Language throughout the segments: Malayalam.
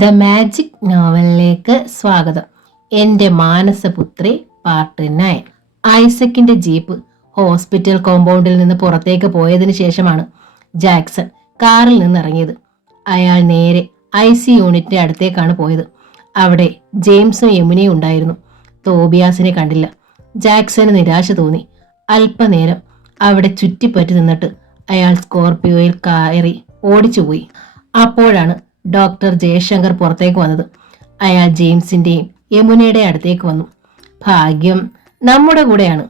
ദ മാജിക് നോവലിലേക്ക് സ്വാഗതം. എൻ്റെ മാനസപുത്രി പാർട്ട് 9. ഐസക്കിന്റെ ജീപ്പ് ഹോസ്പിറ്റൽ കോമ്പൗണ്ടിൽ നിന്ന് പുറത്തേക്ക് പോയതിനു ശേഷമാണ് ജാക്സൺ കാറിൽ നിന്നിറങ്ങിയത്. അയാൾ നേരെ IC യൂണിറ്റിന്റെ അടുത്തേക്കാണ് പോയത്. അവിടെ ജെയിംസും യമുനയും ഉണ്ടായിരുന്നു. തോബിയാസിനെ കണ്ടില്ല. ജാക്സന് നിരാശ തോന്നി. അല്പനേരം അവിടെ ചുറ്റിപ്പറ്റി നിന്നിട്ട് അയാൾ സ്കോർപിയോയിൽ കയറി ഓടിച്ചുപോയി. അപ്പോഴാണ് ഡോക്ടർ ജയശങ്കർ പുറത്തേക്ക് വന്നത്. അയാൾ ജെയിംസിന്റെയും യമുനയുടെ അടുത്തേക്ക് വന്നു. ഭാഗ്യം നമ്മുടെ കൂടെയാണ്.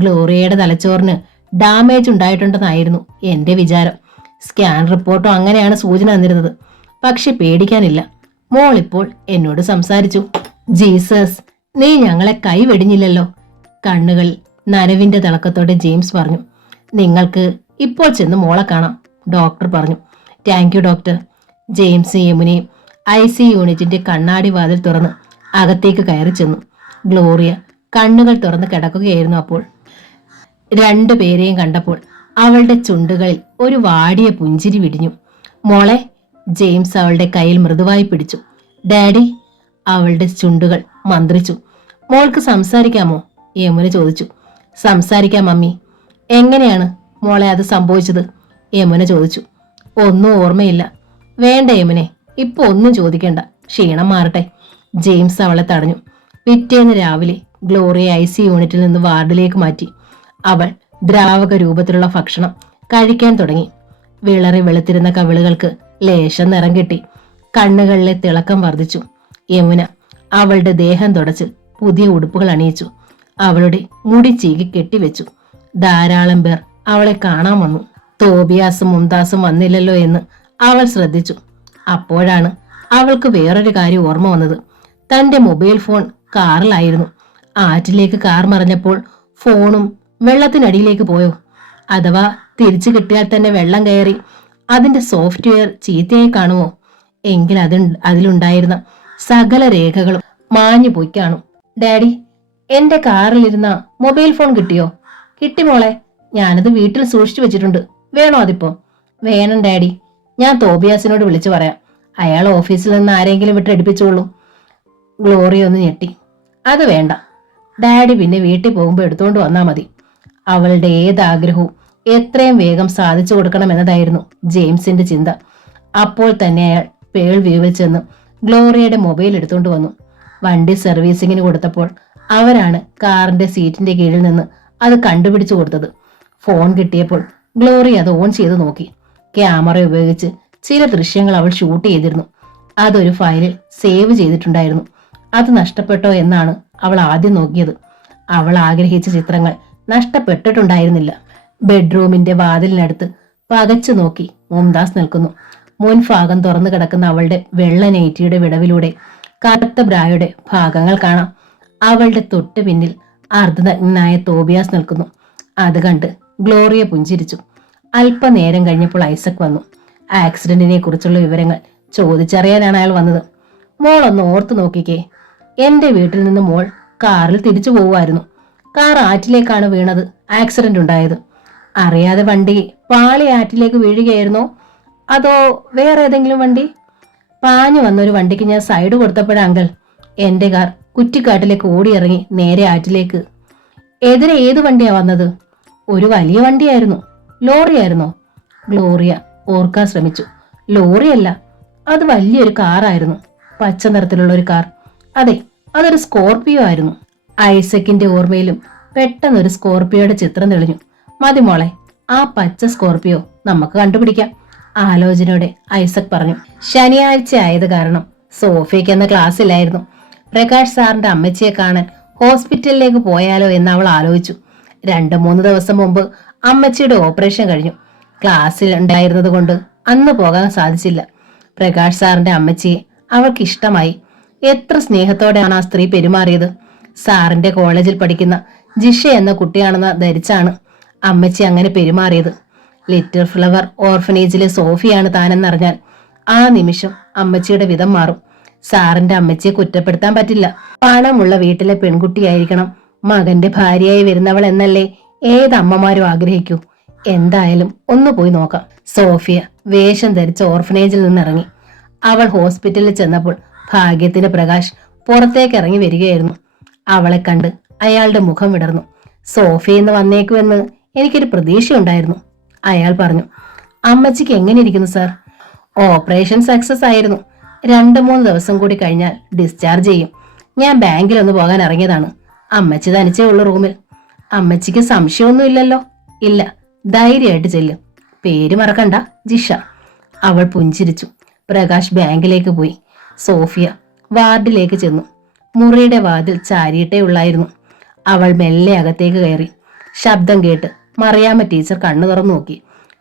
ഗ്ലോറിയയുടെ തലച്ചോറിന് ഡാമേജ് ഉണ്ടായിട്ടുണ്ടെന്നായിരുന്നു എന്റെ വിചാരം. സ്കാൻ റിപ്പോർട്ടും അങ്ങനെയാണ് സൂചന തന്നിരുന്നത്. പക്ഷെ പേടിക്കാനില്ല. മോൾ ഇപ്പോൾ എന്നോട് സംസാരിച്ചു. ജീസസ്, നീ ഞങ്ങളെ കൈവെടിഞ്ഞില്ലല്ലോ. കണ്ണുകൾ നനവിന്റെ തിളക്കത്തോടെ ജെയിംസ് പറഞ്ഞു. നിങ്ങൾക്ക് ഇപ്പോൾ ചെന്ന് മോളെ കാണാം, ഡോക്ടർ പറഞ്ഞു. Thank you doctor. ജെയിംസും യമുനയും IC യൂണിറ്റിന്റെ കണ്ണാടി വാതിൽ തുറന്ന് അകത്തേക്ക് കയറി ചെന്നു. ഗ്ലോറിയ കണ്ണുകൾ തുറന്ന് കിടക്കുകയായിരുന്നു. അപ്പോൾ രണ്ടുപേരെയും കണ്ടപ്പോൾ അവളുടെ ചുണ്ടുകളിൽ ഒരു വാടിയ പുഞ്ചിരി വിടിഞ്ഞു. മോളെ, ജെയിംസ് അവളുടെ കയ്യിൽ മൃദുവായി പിടിച്ചു. ഡാഡി, അവളുടെ ചുണ്ടുകൾ മന്ത്രിച്ചു. മോൾക്ക് സംസാരിക്കാമോ? യമുന ചോദിച്ചു. സംസാരിക്കാം മമ്മി. എങ്ങനെയാണ് മോളെ അത് സംഭവിച്ചത്? യമുന ചോദിച്ചു. ഒന്നും ഓർമ്മയില്ല. വേണ്ട യമുനെ, ഇപ്പൊ ഒന്നും ചോദിക്കണ്ട, ക്ഷീണം മാറട്ടെ. ജെയിംസ് അവളെ തടഞ്ഞു. പിറ്റേന്ന് രാവിലെ ഗ്ലോറിയ IC യൂണിറ്റിൽ നിന്ന് വാർഡിലേക്ക് മാറ്റി. അവൾ ദ്രാവക രൂപത്തിലുള്ള ഭക്ഷണം കഴിക്കാൻ തുടങ്ങി. വിളറി വെളുത്തിരുന്ന കവിളുകൾക്ക് ലേശം നിറം കിട്ടി. കണ്ണുകളിലെ തിളക്കം വർദ്ധിച്ചു. യമുന അവളുടെ ദേഹം തുടച്ച് പുതിയ ഉടുപ്പുകൾ അണിയിച്ചു. അവളുടെ മുടി ചീകി കെട്ടിവെച്ചു. ധാരാളം പേർ അവളെ കാണാൻ വന്നു. തോബിയാസും മുംതാസും വന്നില്ലല്ലോ എന്ന് അവൾ ശ്രദ്ധിച്ചു. അപ്പോഴാണ് അവൾക്ക് വേറൊരു കാര്യം ഓർമ്മ വന്നത്. തന്റെ മൊബൈൽ ഫോൺ കാറിലായിരുന്നു. ആറ്റിലേക്ക് കാർ മറിഞ്ഞപ്പോൾ ഫോണും വെള്ളത്തിനടിയിലേക്ക് പോയോ? അഥവാ തിരിച്ചു കിട്ടിയാൽ തന്നെ വെള്ളം കയറി അതിന്റെ സോഫ്റ്റ്വെയർ ചീത്തയായി കാണുമോ? എങ്കിൽ അതിലുണ്ടായിരുന്ന സകല രേഖകളും മാഞ്ഞു പോയി കാണും. ഡാഡി, എന്റെ കാറിലിരുന്ന മൊബൈൽ ഫോൺ കിട്ടിയോ? കിട്ടി മോളെ, ഞാനത് വീട്ടിൽ സൂക്ഷിച്ചു വെച്ചിട്ടുണ്ട്. വേണോ അതിപ്പോ? വേണം ഡാഡി, ഞാൻ തോബിയാസിനോട് വിളിച്ചു പറയാം. അയാൾ ഓഫീസിൽ നിന്ന് ആരെങ്കിലും വിട്ടെടുപ്പിച്ചോളൂ. ഗ്ലോറിയ ഒന്ന് ഞെട്ടി. അത് വേണ്ട ഡാഡി, പിന്നെ വീട്ടിൽ പോകുമ്പോൾ എടുത്തുകൊണ്ട് വന്നാൽ മതി. അവളുടെ ഏതാഗ്രഹവും എത്രയും വേഗം സാധിച്ചു കൊടുക്കണമെന്നതായിരുന്നു ജെയിംസിന്റെ ചിന്ത. അപ്പോൾ തന്നെ അയാൾ പേൾ വ്യൂവിൽ ചെന്ന് ഗ്ലോറിയയുടെ മൊബൈൽ എടുത്തുകൊണ്ട് വന്നു. വണ്ടി സർവീസിങ്ങിന് കൊടുത്തപ്പോൾ അവരാണ് കാറിന്റെ സീറ്റിന്റെ കീഴിൽ നിന്ന് അത് കണ്ടുപിടിച്ചു കൊടുത്തത്. ഫോൺ കിട്ടിയപ്പോൾ ഗ്ലോറിയ അത് ഓൺ ചെയ്ത് നോക്കി. ക്യാമറ ഉപയോഗിച്ച് ചില ദൃശ്യങ്ങൾ അവൾ ഷൂട്ട് ചെയ്തിരുന്നു. അതൊരു ഫയലിൽ സേവ് ചെയ്തിട്ടുണ്ടായിരുന്നു. അത് നഷ്ടപ്പെട്ടോ എന്നാണ് അവൾ ആദ്യം നോക്കിയത്. അവൾ ആഗ്രഹിച്ച ചിത്രങ്ങൾ നഷ്ടപ്പെട്ടിട്ടുണ്ടായിരുന്നില്ല. ബെഡ്റൂമിന്റെ വാതിലിനടുത്ത് പകച്ചു നോക്കി മുംതാസ് നിൽക്കുന്നു. മുൻഭാഗം തുറന്നു കിടക്കുന്ന അവളുടെ വെള്ള നെയ്റ്റിയുടെ വിടവിലൂടെ കറുത്ത ബ്രായുടെ ഭാഗങ്ങൾ കാണാം. അവളുടെ തൊട്ട് പിന്നിൽ അർദ്ധനഗ്നനായ തോബിയാസ് നിൽക്കുന്നു. അത് കണ്ട് ഗ്ലോറിയ പുഞ്ചിരിച്ചു. അല്പനേരം കഴിഞ്ഞപ്പോൾ ഐസക് വന്നു. ആക്സിഡന്റിനെ കുറിച്ചുള്ള വിവരങ്ങൾ ചോദിച്ചറിയാനാണ് അയാൾ വന്നത്. മോൾ ഒന്ന് ഓർത്തു നോക്കിക്കേ. എന്റെ വീട്ടിൽ നിന്ന് മോൾ കാറിൽ തിരിച്ചു പോവുമായിരുന്നു. കാർ ആറ്റിലേക്കാണ് വീണത്. ആക്സിഡന്റ് ഉണ്ടായത്. അറിയാതെ വണ്ടി പാളി ആറ്റിലേക്ക് വീഴുകയായിരുന്നോ അതോ വേറെ ഏതെങ്കിലും വണ്ടി? പാഞ്ഞു വന്നൊരു വണ്ടിക്ക് ഞാൻ സൈഡ് കൊടുത്തപ്പോഴാങ്കൽ എന്റെ കാർ കുറ്റിക്കാട്ടിലേക്ക് ഓടിയിറങ്ങി നേരെ ആറ്റിലേക്ക്. എതിരെ ഏത് വണ്ടിയാ വന്നത്? ഒരു വലിയ വണ്ടിയായിരുന്നു. ലോറിയായിരുന്നോ? ഗ്ലോറിയ ഓർക്കാൻ ശ്രമിച്ചു. ലോറിയല്ല, അത് വലിയൊരു കാറായിരുന്നു. പച്ച നിറത്തിലുള്ള ഒരു കാർ. അതെ, അതൊരു സ്കോർപിയോ ആയിരുന്നു. ഐസക്കിന്റെ ഓർമ്മയിലും പെട്ടെന്നൊരു സ്കോർപിയോയുടെ ചിത്രം തെളിഞ്ഞു. മതി മോളെ, ആ പച്ച സ്കോർപിയോ നമുക്ക് കണ്ടുപിടിക്കാം, ആലോചനയോടെ ഐസക് പറഞ്ഞു. ശനിയാഴ്ച ആയത് കാരണം സോഫിയയ്ക്ക് എന്ന ക്ലാസ്സിലായിരുന്നു. പ്രകാശ് സാറിന്റെ അമ്മച്ചിയെ കാണാൻ ഹോസ്പിറ്റലിലേക്ക് പോയാലോ എന്ന് അവൾ ആലോചിച്ചു. 2-3 ദിവസം മുമ്പ് അമ്മച്ചിയുടെ ഓപ്പറേഷൻ കഴിഞ്ഞു. ക്ലാസ്സിൽ ഉണ്ടായിരുന്നത് കൊണ്ട് അന്ന് പോകാൻ സാധിച്ചില്ല. പ്രകാശ് സാറിന്റെ അമ്മച്ചിയെ അവൾക്ക് ഇഷ്ടമായി. എത്ര സ്നേഹത്തോടെയാണ് ആ സ്ത്രീ പെരുമാറിയത്. സാറിന്റെ കോളേജിൽ പഠിക്കുന്ന ജിഷ എന്ന കുട്ടിയാണെന്ന് ധരിച്ചാണ് അമ്മച്ചി അങ്ങനെ പെരുമാറിയത്. ലിറ്റിൽ ഫ്ലവർ ഓർഫനേജിലെ സോഫിയാണ് താനെന്നറിഞ്ഞാൽ ആ നിമിഷം അമ്മച്ചിയുടെ വിധം മാറും. സാറിന്റെ അമ്മച്ചിയെ കുറ്റപ്പെടുത്താൻ പറ്റില്ല. പണമുള്ള വീട്ടിലെ പെൺകുട്ടിയായിരിക്കണം മകന്റെ ഭാര്യയായി വരുന്നവൾ എന്നല്ലേ ഏതമ്മമാരും ആഗ്രഹിക്കൂ. എന്തായാലും ഒന്ന് പോയി നോക്കാം. സോഫിയ വേഷം ധരിച്ച ഓർഫനേജിൽ നിന്നിറങ്ങി. അവൾ ഹോസ്പിറ്റലിൽ ചെന്നപ്പോൾ ഭാഗ്യത്തിന് പ്രകാശ് പുറത്തേക്ക് ഇറങ്ങി വരികയായിരുന്നു. അവളെ കണ്ട് അയാളുടെ മുഖം വിടർന്നു. സോഫയിൽ നിന്ന് വന്നേക്കുമെന്ന് എനിക്കൊരു പ്രതീക്ഷയുണ്ടായിരുന്നു. അയാൾ പറഞ്ഞു, അമ്മച്ചിക്ക് എങ്ങനെ ഇരിക്കുന്നു സാർ? ഓപ്പറേഷൻ സക്സസ് ആയിരുന്നു. 2-3 ദിവസം കൂടി കഴിഞ്ഞാൽ ഡിസ്ചാർജ് ചെയ്യും. ഞാൻ ബാങ്കിലൊന്ന് പോകാൻ ഇറങ്ങിയതാണ്. അമ്മച്ചി തനിച്ചേ ഉള്ള റൂമിൽ. അമ്മച്ചിക്ക് സംശയമൊന്നുമില്ലല്ലോ? ഇല്ല, ധൈര്യമായിട്ട് ചെല്ലും. പേര് മറക്കണ്ട, ജിഷ. അവൾ പുഞ്ചിരിച്ചു. പ്രകാശ് ബാങ്കിലേക്ക് പോയി. സോഫിയ വാർഡിലേക്ക് ചെന്നു. മുറിയുടെ വാതിൽ ചാരിയിട്ടേ ഉള്ളായിരുന്നു. അവൾ മെല്ലെ അകത്തേക്ക് കയറി. ശബ്ദം കേട്ട് മറിയാമ്മ ടീച്ചർ കണ്ണു തുറന്നു നോക്കി.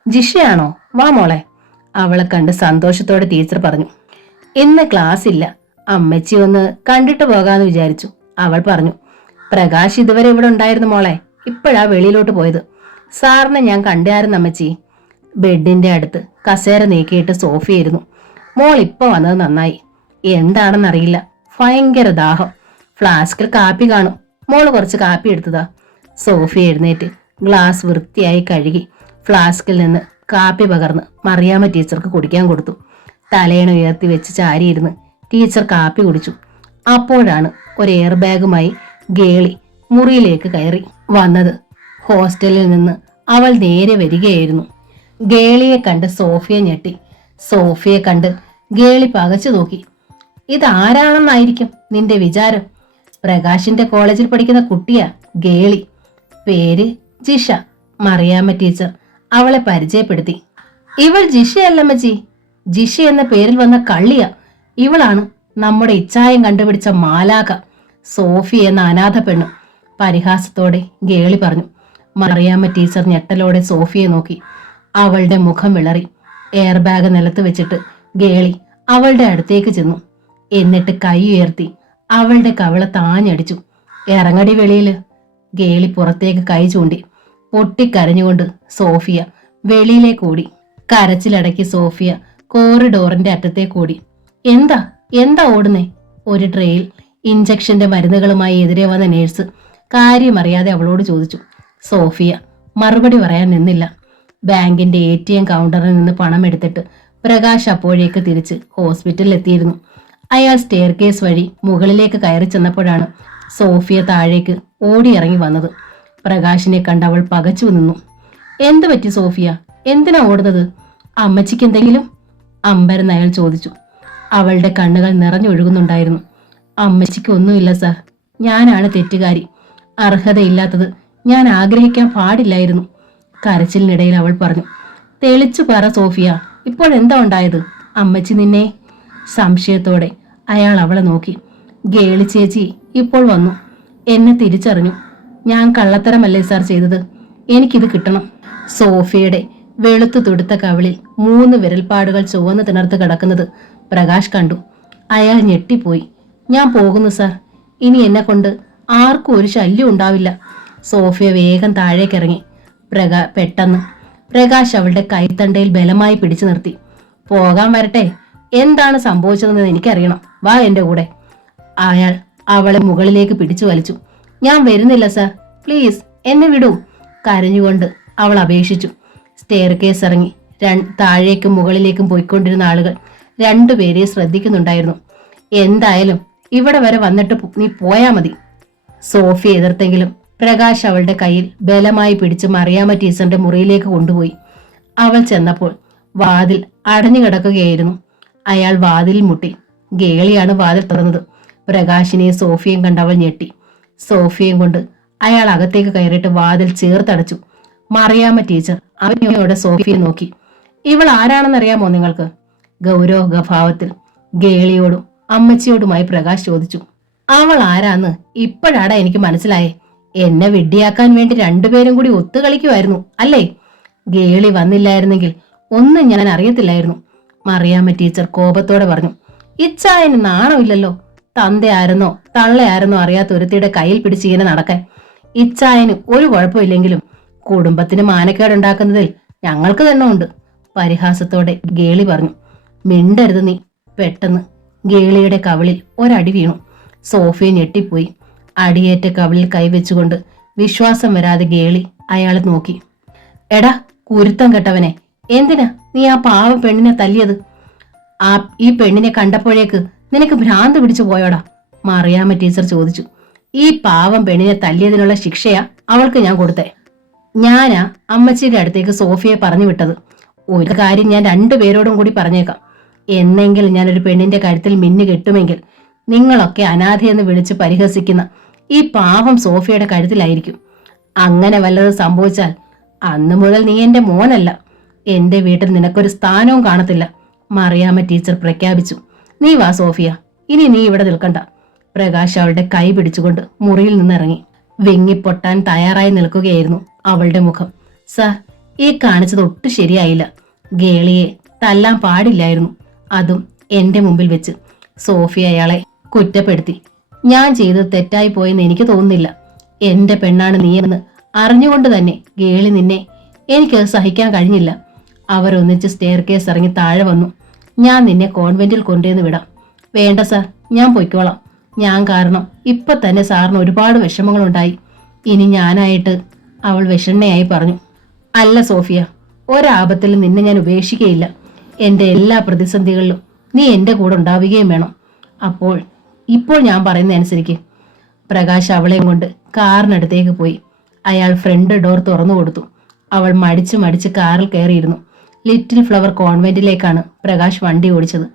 ജിഷയാണോ? വാ മോളെ. അവളെ കണ്ട് സന്തോഷത്തോടെ ടീച്ചർ പറഞ്ഞു. ഇന്ന് ക്ലാസ് ഇല്ല, അമ്മച്ചി ഒന്ന് കണ്ടിട്ട് പോകാന്ന് വിചാരിച്ചു. അവൾ പറഞ്ഞു. പ്രകാശ് ഇതുവരെ ഇവിടെ ഉണ്ടായിരുന്നു മോളെ, ഇപ്പോഴാ വെളിയിലോട്ട് പോയത്. സാറിനെ ഞാൻ കണ്ടായിരുന്നു അമ്മച്ചി. ബെഡിന്റെ അടുത്ത് കസേര നീക്കിയിട്ട് സോഫിയായിരുന്നു. മോൾ ഇപ്പൊ വന്നത് നന്നായി. എന്താണെന്നറിയില്ല, ഭയങ്കര ദാഹം. ഫ്ലാസ്കിൽ കാപ്പി കാണും, മോള് കുറച്ച് കാപ്പി എടുത്തതാ. സോഫി എഴുന്നേറ്റ് ഗ്ലാസ് വൃത്തിയായി കഴുകി ഫ്ലാസ്കിൽ നിന്ന് കാപ്പി പകർന്ന് മറിയാമ്മ ടീച്ചർക്ക് കുടിക്കാൻ കൊടുത്തു. തലയണ ഉയർത്തി വെച്ച് ചാരിയിരുന്ന് ടീച്ചർ കാപ്പി കുടിച്ചു. അപ്പോഴാണ് ഒരു എയർ ബാഗുമായി ഗേളി മുറിയിലേക്ക് കയറി വന്നത്. ഹോസ്റ്റലിൽ നിന്ന് അവൾ നേരെ വരികയായിരുന്നു. ഗേളിയെ കണ്ട് സോഫിയ ഞെട്ടി. സോഫിയെ കണ്ട് ഗേളി പകച്ചു നോക്കി. ഇതാരാണെന്നായിരിക്കും നിന്റെ വിചാരം? പ്രകാശിന്റെ കോളേജിൽ പഠിക്കുന്ന കുട്ടിയാ ഗേളി. പേര് ജിഷ. മറിയാമ്മ ടീച്ചർ അവളെ പരിചയപ്പെടുത്തി. ഇവൾ ജിഷയല്ലമ്മച്ചി, ജിഷ എന്ന പേരിൽ വന്ന കള്ളിയ. ഇവളാണ് നമ്മുടെ ഇച്ചായം കണ്ടുപിടിച്ച മാലാക, സോഫി എന്ന അനാഥ പെണ്ണ്. പരിഹാസത്തോടെ ഗേളി പറഞ്ഞു. മറിയാമ്മ ടീച്ചർ ഞെട്ടലോടെ സോഫിയെ നോക്കി. അവളുടെ മുഖം വിളറി. എയർ ബാഗ് നിലത്ത് വെച്ചിട്ട് ഗേളി അവളുടെ അടുത്തേക്ക് ചെന്നു. എന്നിട്ട് കൈ ഉയർത്തി അവളുടെ കവിള താഞ്ഞടിച്ചു. ഇറങ്ങടി വെളിയില്. ഗേളി പുറത്തേക്ക് കൈ ചൂണ്ടി. പൊട്ടിക്കരഞ്ഞുകൊണ്ട് സോഫിയ വെളിയിലേക്ക് ഓടി. കരച്ചിലടക്കി സോഫിയ കോറിഡോറിന്റെ അറ്റത്തേക്ക് ഓടി. എന്താ എന്താ ഓടുന്നേ? ഒരു ട്രെയിൽ ഇഞ്ചക്ഷന്റെ മരുന്നുകളുമായി എതിരെ വന്ന നേഴ്സ് കാര്യമറിയാതെ അവളോട് ചോദിച്ചു. സോഫിയ മറുപടി പറയാൻ നിന്നില്ല. ബാങ്കിന്റെ ATM കൗണ്ടറിൽ നിന്ന് പണം എടുത്തിട്ട് പ്രകാശ് അപ്പോഴേക്ക് തിരിച്ച് ഹോസ്പിറ്റലിൽ എത്തിയിരുന്നു. അയാൾ സ്റ്റെയർ കേസ് വഴി മുകളിലേക്ക് കയറി ചെന്നപ്പോഴാണ് സോഫിയ താഴേക്ക് ഓടിയിറങ്ങി വന്നത്. പ്രകാശിനെ കണ്ട് അവൾ പകച്ചു നിന്നു. എന്തു പറ്റി സോഫിയ? എന്തിനാ ഓടുന്നത്? അമ്മച്ചിക്ക് എന്തെങ്കിലും? അമ്പരന്ന് അയാൾ ചോദിച്ചു. അവളുടെ കണ്ണുകൾ നിറഞ്ഞൊഴുകുന്നുണ്ടായിരുന്നു. അമ്മച്ചിക്ക് ഒന്നുമില്ല സാർ, ഞാനാണ് തെറ്റുകാരി. അർഹതയില്ലാത്തത് ഞാൻ ആഗ്രഹിക്കാൻ പാടില്ലായിരുന്നു. കരച്ചിലിനിടയിൽ അവൾ പറഞ്ഞു. തെളിച്ചു പറ സോഫിയ, ഇപ്പോഴെന്താ ഉണ്ടായത്? അമ്മച്ചി നിന്നെ? സംശയത്തോടെ അയാൾ അവളെ നോക്കി. ഗേളി ചേച്ചി ഇപ്പോൾ വന്നു, എന്നെ തിരിച്ചറിഞ്ഞു. ഞാൻ കള്ളത്തരമല്ലേ സാർ ചെയ്തത്, എനിക്കിത് കിട്ടണം. സോഫിയയുടെ വെളുത്തു തുടുത്ത കവിളിൽ 3 വിരൽപ്പാടുകൾ ചുവന്ന് തിണർത്ത് കിടക്കുന്നത് പ്രകാശ് കണ്ടു. അയാൾ ഞെട്ടിപ്പോയി. ഞാൻ പോകുന്നു സാർ, ഇനി എന്നെ കൊണ്ട് ആർക്കും ഒരു ശല്യം ഉണ്ടാവില്ല. സോഫിയ വേഗം താഴേക്കിറങ്ങി. പെട്ടെന്ന് പ്രകാശ് അവളുടെ കൈത്തണ്ടയിൽ ബലമായി പിടിച്ചു നിർത്തി. പോകാൻ വരട്ടെ, എന്താണ് സംഭവിച്ചതെന്ന് എനിക്കറിയണം, വാ എന്റെ കൂടെ. അയാൾ അവളെ മുകളിലേക്ക് പിടിച്ചു വലിച്ചു. ഞാൻ വരുന്നില്ല സാർ, പ്ലീസ് എന്നെ വിടൂ. കരഞ്ഞുകൊണ്ട് അവൾ അപേക്ഷിച്ചു. സ്റ്റെയർ കേസ് ഇറങ്ങി താഴേക്കും മുകളിലേക്കും പോയിക്കൊണ്ടിരുന്ന ആളുകൾ 2 പേരെ ശ്രദ്ധിക്കുന്നുണ്ടായിരുന്നു. എന്തായാലും ഇവിടെ വരെ വന്നിട്ട് നീ പോയാ മതി. സോഫി എതിർത്തെങ്കിലും പ്രകാശ് അവളുടെ കയ്യിൽ ബലമായി പിടിച്ച് മറിയാമ്മ ടീച്ചറിന്റെ മുറിയിലേക്ക് കൊണ്ടുപോയി. അവൾ ചെന്നപ്പോൾ വാതിൽ അടഞ്ഞു കിടക്കുകയായിരുന്നു. അയാൾ വാതിലിൽ മുട്ടി. ഗേളിയാണ് വാതിൽ തുറന്നത്. പ്രകാശിനെയും സോഫിയും കണ്ട് അവൾ ഞെട്ടി. സോഫിയും കൊണ്ട് അയാൾ അകത്തേക്ക് കയറിയിട്ട് വാതിൽ ചേർത്തടച്ചു. മറിയാമ്മ ടീച്ചർ അവനോടെ സോഫിയെ നോക്കി. ഇവൾ ആരാണെന്നറിയാമോ നിങ്ങൾക്ക്? ഗൗരവഭാവത്തിൽ ഗേളിയോടും അമ്മച്ചിയോടുമായി പ്രകാശ് ചോദിച്ചു. അവൾ ആരാന്ന് ഇപ്പോഴാടാ എനിക്ക് മനസ്സിലായേ. എന്നെ വിഡ്ഢിയാക്കാൻ വേണ്ടി 2 പേരും കൂടി ഒത്തുകളിക്കുമായിരുന്നു അല്ലേ? ഗേളി വന്നില്ലായിരുന്നെങ്കിൽ ഒന്നും ഞാൻ അറിയത്തില്ലായിരുന്നു. മറിയാമ്മ ടീച്ചർ കോപത്തോടെ പറഞ്ഞു. ഇച്ചായന് നാണമില്ലല്ലോ. തന്തയാരെന്നോ തള്ളയാരെന്നോ അറിയാത്ത ഒരുത്തിയുടെ കയ്യിൽ പിടിച്ച് ഇങ്ങനെ നടക്കാൻ. ഇച്ചായന് ഒരു കുഴപ്പമില്ലെങ്കിലും കുടുംബത്തിന് മാനക്കേടുണ്ടാക്കുന്നതിൽ ഞങ്ങൾക്ക് തന്നെ ഉണ്ട്. പരിഹാസത്തോടെ ഗേളി പറഞ്ഞു. മിണ്ടരുത് നീ. പെട്ടെന്ന് ഗേളിയുടെ കവിളിൽ ഒരടി വീണു. സോഫിയ ഞെട്ടിപ്പോയി. അടിയേറ്റ കവിളിൽ കൈവച്ചുകൊണ്ട് വിശ്വാസം വരാതെ ഗേളി അയാളെ നോക്കി. എടാ കുരുത്തം കെട്ടവനെ, എന്തിനാ നീ ആ പാവം പെണ്ണിനെ തല്ലിയത്? ഈ പെണ്ണിനെ കണ്ടപ്പോഴേക്ക് നിനക്ക് ഭ്രാന്ത് പിടിച്ചു പോയോടാ? മറിയാമ്മ ടീച്ചർ ചോദിച്ചു. ഈ പാവം പെണ്ണിനെ തല്ലിയതിനുള്ള ശിക്ഷയാ അവൾക്ക് ഞാൻ കൊടുത്തേ. ഞാനാ അമ്മച്ചിയുടെ അടുത്തേക്ക് സോഫിയെ പറഞ്ഞു വിട്ടത്. ഒരു കാര്യം ഞാൻ രണ്ടുപേരോടും കൂടി പറഞ്ഞേക്കാം. എന്നെങ്കിലും ഞാനൊരു പെണ്ണിന്റെ കഴുത്തിൽ മിന്നു കെട്ടുമെങ്കിൽ നിങ്ങളൊക്കെ അനാഥയെന്ന് വിളിച്ച് പരിഹസിക്കുന്ന ഈ പാവം സോഫിയയുടെ കഴുത്തിലായിരിക്കും. അങ്ങനെ വല്ലതും സംഭവിച്ചാൽ അന്നു മുതൽ നീ എന്റെ മോനല്ല. എന്റെ വീട്ടിൽ നിനക്കൊരു സ്ഥാനവും കാണത്തില്ല, മറിയാമ്മ ടീച്ചർ പ്രഖ്യാപിച്ചു. നീ വാ സോഫിയ, ഇനി നീ ഇവിടെ നിൽക്കണ്ട. പ്രകാശ് അവളുടെ കൈ പിടിച്ചുകൊണ്ട് മുറിയിൽ നിന്നിറങ്ങി. വിങ്ങിപ്പൊട്ടാൻ തയ്യാറായി നിൽക്കുകയായിരുന്നു അവളുടെ മുഖം. സർ, ഈ കാണിച്ചത് ഒട്ടും ശരിയായില്ല. ഗേളിയെ തല്ലാൻ പാടില്ലായിരുന്നു, അതും എന്റെ മുമ്പിൽ വെച്ച്. സോഫിയ അയാളെ കുറ്റപ്പെടുത്തി. ഞാൻ ചെയ്തത് തെറ്റായി പോയെന്ന് എനിക്ക് തോന്നുന്നില്ല. എന്റെ പെണ്ണാണ് നീയെന്ന് അറിഞ്ഞുകൊണ്ട് തന്നെ ഗേളി നിന്നെ എനിക്ക് സഹിക്കാൻ കഴിഞ്ഞില്ല. അവരൊന്നിച്ച് സ്റ്റെയർ കേസ് ഇറങ്ങി താഴെ വന്നു. ഞാൻ നിന്നെ കോൺവെന്റിൽ കൊണ്ടുവന്ന് വിടാം. വേണ്ട സാർ, ഞാൻ പൊയ്ക്കോളാം. ഞാൻ കാരണം ഇപ്പൊ തന്നെ സാറിന് ഒരുപാട് വിഷമങ്ങളുണ്ടായി. ഇനി ഞാനായിട്ട് അവൾ വിഷണ്ണയായി പറഞ്ഞു. അല്ല സോഫിയ, ഒരാപത്തിലും നിന്നെ ഞാൻ ഉപേക്ഷിക്കുകയില്ല. എന്റെ എല്ലാ പ്രതിസന്ധികളിലും നീ എന്റെ കൂടെ ഉണ്ടാവുകയും വേണം. ഇപ്പോൾ ഞാൻ പറയുന്ന അനുസരിക്ക്. പ്രകാശ് അവളെയും കൊണ്ട് കാറിനടുത്തേക്ക് പോയി. അയാൾ ഫ്രണ്ട് ഡോർ തുറന്നു കൊടുത്തു. അവൾ മടിച്ച് കാറിൽ കയറിയിരുന്നു. ലിറ്റിൽ ഫ്ലവർ കോൺവെന്റിലേക്കാണ് പ്രകാശ് വണ്ടി ഓടിച്ചത്.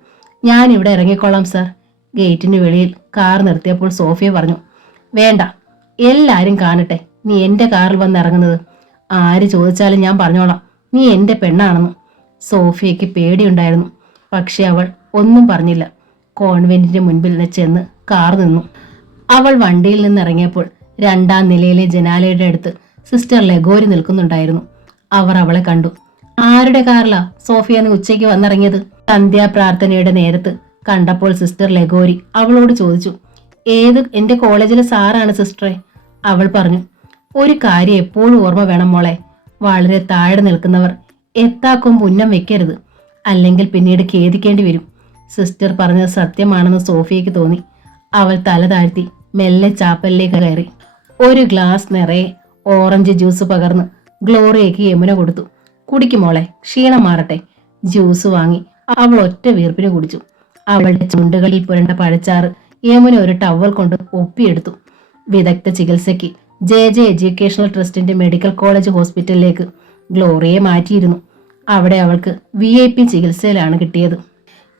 ഞാൻ ഇവിടെ ഇറങ്ങിക്കോളാം സാർ. ഗേറ്റിന് വെളിയിൽ കാർ നിർത്തിയപ്പോൾ സോഫിയ പറഞ്ഞു. വേണ്ട, എല്ലാരും കാണട്ടെ നീ എന്റെ കാറിൽ വന്ന് ഇറങ്ങുന്നത്. ആര് ചോദിച്ചാലും ഞാൻ പറഞ്ഞോളാം നീ എന്റെ പെണ്ണാണെന്ന്. സോഫിയയ്ക്ക് പേടിയുണ്ടായിരുന്നു, പക്ഷെ അവൾ ഒന്നും പറഞ്ഞില്ല. കോൺവെന്റിന്റെ മുൻപിൽ ചെന്ന് കാർ നിന്നു. അവൾ വണ്ടിയിൽ നിന്ന് ഇറങ്ങിയപ്പോൾ രണ്ടാം നിലയിലെ ജനാലയുടെ അടുത്ത് സിസ്റ്റർ ലെഗോരി നിൽക്കുന്നുണ്ടായിരുന്നു. അവർ അവളെ കണ്ടു. ആരുടെ കാറിലാ സോഫിയ നീ ഉച്ചയ്ക്ക് വന്നിറങ്ങിയത്? സന്ധ്യാപ്രാർത്ഥനയുടെ നേരത്ത് കണ്ടപ്പോൾ സിസ്റ്റർ ലെഗോരി അവളോട് ചോദിച്ചു. എന്റെ കോളേജിലെ സാറാണ് സിസ്റ്ററെ. അവൾ പറഞ്ഞു. ഒരു കാര്യം എപ്പോഴും ഓർമ്മ വേണം മോളെ, വളരെ താഴെ നിൽക്കുന്നവർ എത്താക്കും പുന്നം വെക്കരുത്, അല്ലെങ്കിൽ പിന്നീട് ഖേദിക്കേണ്ടി വരും. സിസ്റ്റർ പറഞ്ഞത് സത്യമാണെന്ന് സോഫിയയ്ക്ക് തോന്നി. അവൾ തല താഴ്ത്തി മെല്ലെ ചാപ്പലിലേക്ക് കയറി. ഒരു ഗ്ലാസ് നിറയെ ഓറഞ്ച് ജ്യൂസ് പകർന്ന് ഗ്ലോറിയയ്ക്ക് യമുന കൊടുത്തു. കുടിക്കും മോളെ, ക്ഷീണം മാറട്ടെ. ജ്യൂസ് വാങ്ങി അവൾ ഒറ്റ വീർപ്പിന് കുടിച്ചു. അവളുടെ ചുണ്ടുകളിൽ പുരണ്ട പഴച്ചാറ് യമുന ഒരു ടവൽ കൊണ്ട് ഒപ്പിയെടുത്തു. വിദഗ്ധ ചികിത്സയ്ക്ക് ജെ എഡ്യൂക്കേഷണൽ ട്രസ്റ്റിന്റെ മെഡിക്കൽ കോളേജ് ഹോസ്പിറ്റലിലേക്ക് ഗ്ലോറിയെ മാറ്റിയിരുന്നു. അവിടെ അവൾക്ക് VIP ചികിത്സയിലാണ് കിട്ടിയത്.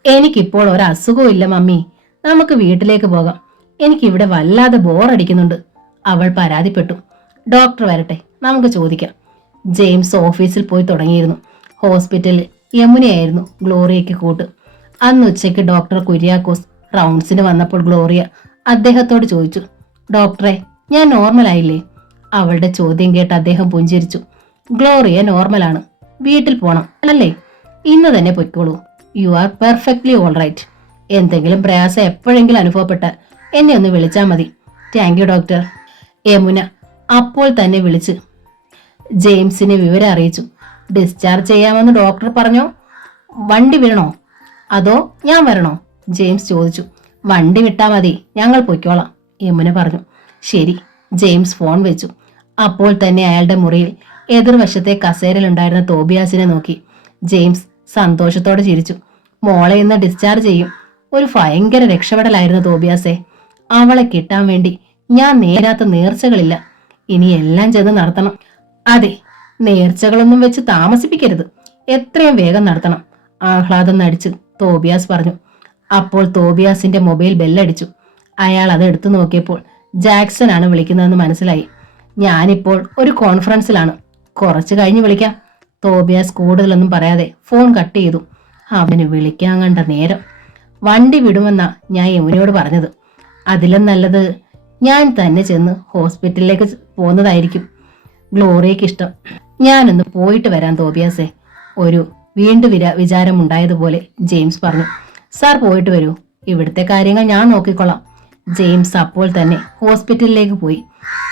എനിക്കിപ്പോൾ ഒരസുഖവും ഇല്ല മമ്മി, നമുക്ക് വീട്ടിലേക്ക് പോകാം. എനിക്കിവിടെ വല്ലാതെ ബോറടിക്കുന്നുണ്ട്, അവൾ പരാതിപ്പെട്ടു. ഡോക്ടർ വരട്ടെ, നമുക്ക് ചോദിക്കാം. ജെയിംസ് ഓഫീസിൽ പോയി തുടങ്ങിയിരുന്നു. ഹോസ്പിറ്റലിൽ യമുനയായിരുന്നു ഗ്ലോറിയയ്ക്ക് കൂട്ട്. അന്ന് ഉച്ചയ്ക്ക് ഡോക്ടർ കുര്യാക്കോസ് റൗണ്ട്സിന് വന്നപ്പോൾ ഗ്ലോറിയ അദ്ദേഹത്തോട് ചോദിച്ചു. ഡോക്ടറെ, ഞാൻ നോർമലായില്ലേ? അവളുടെ ചോദ്യം കേട്ട് അദ്ദേഹം പുഞ്ചിരിച്ചു. ഗ്ലോറിയ നോർമലാണ്, വീട്ടിൽ പോണം അല്ലേ? ഇന്ന് തന്നെ പൊയ്ക്കോളൂ. You are perfectly all right. എന്തെങ്കിലും പ്രയാസം എപ്പോഴെങ്കിലും അനുഭവപ്പെട്ടാൽ എന്നെ ഒന്ന് വിളിച്ചാൽ മതി. Thank you doctor. യമുന അപ്പോൾ തന്നെ വിളിച്ച് ജെയിംസിനെ വിവരം അറിയിച്ചു. ഡിസ്ചാർജ് ചെയ്യാമെന്ന് ഡോക്ടർ പറഞ്ഞോ? വണ്ടി വിടണോ അതോ ഞാൻ വരണോ? ജെയിംസ് ചോദിച്ചു. വണ്ടി വിട്ടാ മതി, ഞങ്ങൾ പൊയ്ക്കോളാം, യമുന പറഞ്ഞു. ശരി. ജെയിംസ് ഫോൺ വെച്ചു. അപ്പോൾ തന്നെ അയാളുടെ മുറിയിൽ എതിർവശത്തെ കസേരയിലുണ്ടായിരുന്ന തോബിയാസിനെ നോക്കി ജെയിംസ് സന്തോഷത്തോടെ ചിരിച്ചു. മോളെ ഇന്ന് ഡിസ്ചാർജ് ചെയ്യും. ഒരു ഭയങ്കര രക്ഷപ്പെടലായിരുന്നു തോബിയാസെ. അവളെ കിട്ടാൻ വേണ്ടി ഞാൻ നേരാത്ത നേർച്ചകളില്ല. ഇനി എല്ലാം ചെന്ന് നടത്തണം. അതെ, നേർച്ചകളൊന്നും വെച്ച് താമസിപ്പിക്കരുത്, എത്രയും വേഗം നടത്തണം, ആഹ്ലാദം നടിച്ച് തോബിയാസ് പറഞ്ഞു. അപ്പോൾ തോബിയാസിന്റെ മൊബൈൽ ബെല്ലടിച്ചു. അയാൾ അത് എടുത്തു നോക്കിയപ്പോൾ ജാക്സൺ ആണ് വിളിക്കുന്നതെന്ന് മനസ്സിലായി. ഞാനിപ്പോൾ ഒരു കോൺഫറൻസിലാണ്, കുറച്ച് കഴിഞ്ഞ് വിളിക്കാം. തോബിയാസ് കൂടുതലൊന്നും പറയാതെ ഫോൺ കട്ട് ചെയ്തു. അവന് വിളിക്കാൻ കണ്ട നേരം. വണ്ടി വിടുമെന്നാ ഞാൻ യമുനയോട് പറഞ്ഞത്. അതിലും നല്ലത് ഞാൻ തന്നെ ചെന്ന് ഹോസ്പിറ്റലിലേക്ക് പോകുന്നതായിരിക്കും. ഗ്ലോറിയയ്ക്ക് ഇഷ്ടം. ഞാനൊന്ന് പോയിട്ട് വരാൻ തോബിയാസെ, ഒരു വീണ്ടും വിചാരമുണ്ടായതുപോലെ ജെയിംസ് പറഞ്ഞു. സാർ പോയിട്ട് വരൂ, ഇവിടുത്തെ കാര്യങ്ങൾ ഞാൻ നോക്കിക്കൊള്ളാം. ജെയിംസ് അപ്പോൾ തന്നെ ഹോസ്പിറ്റലിലേക്ക് പോയി.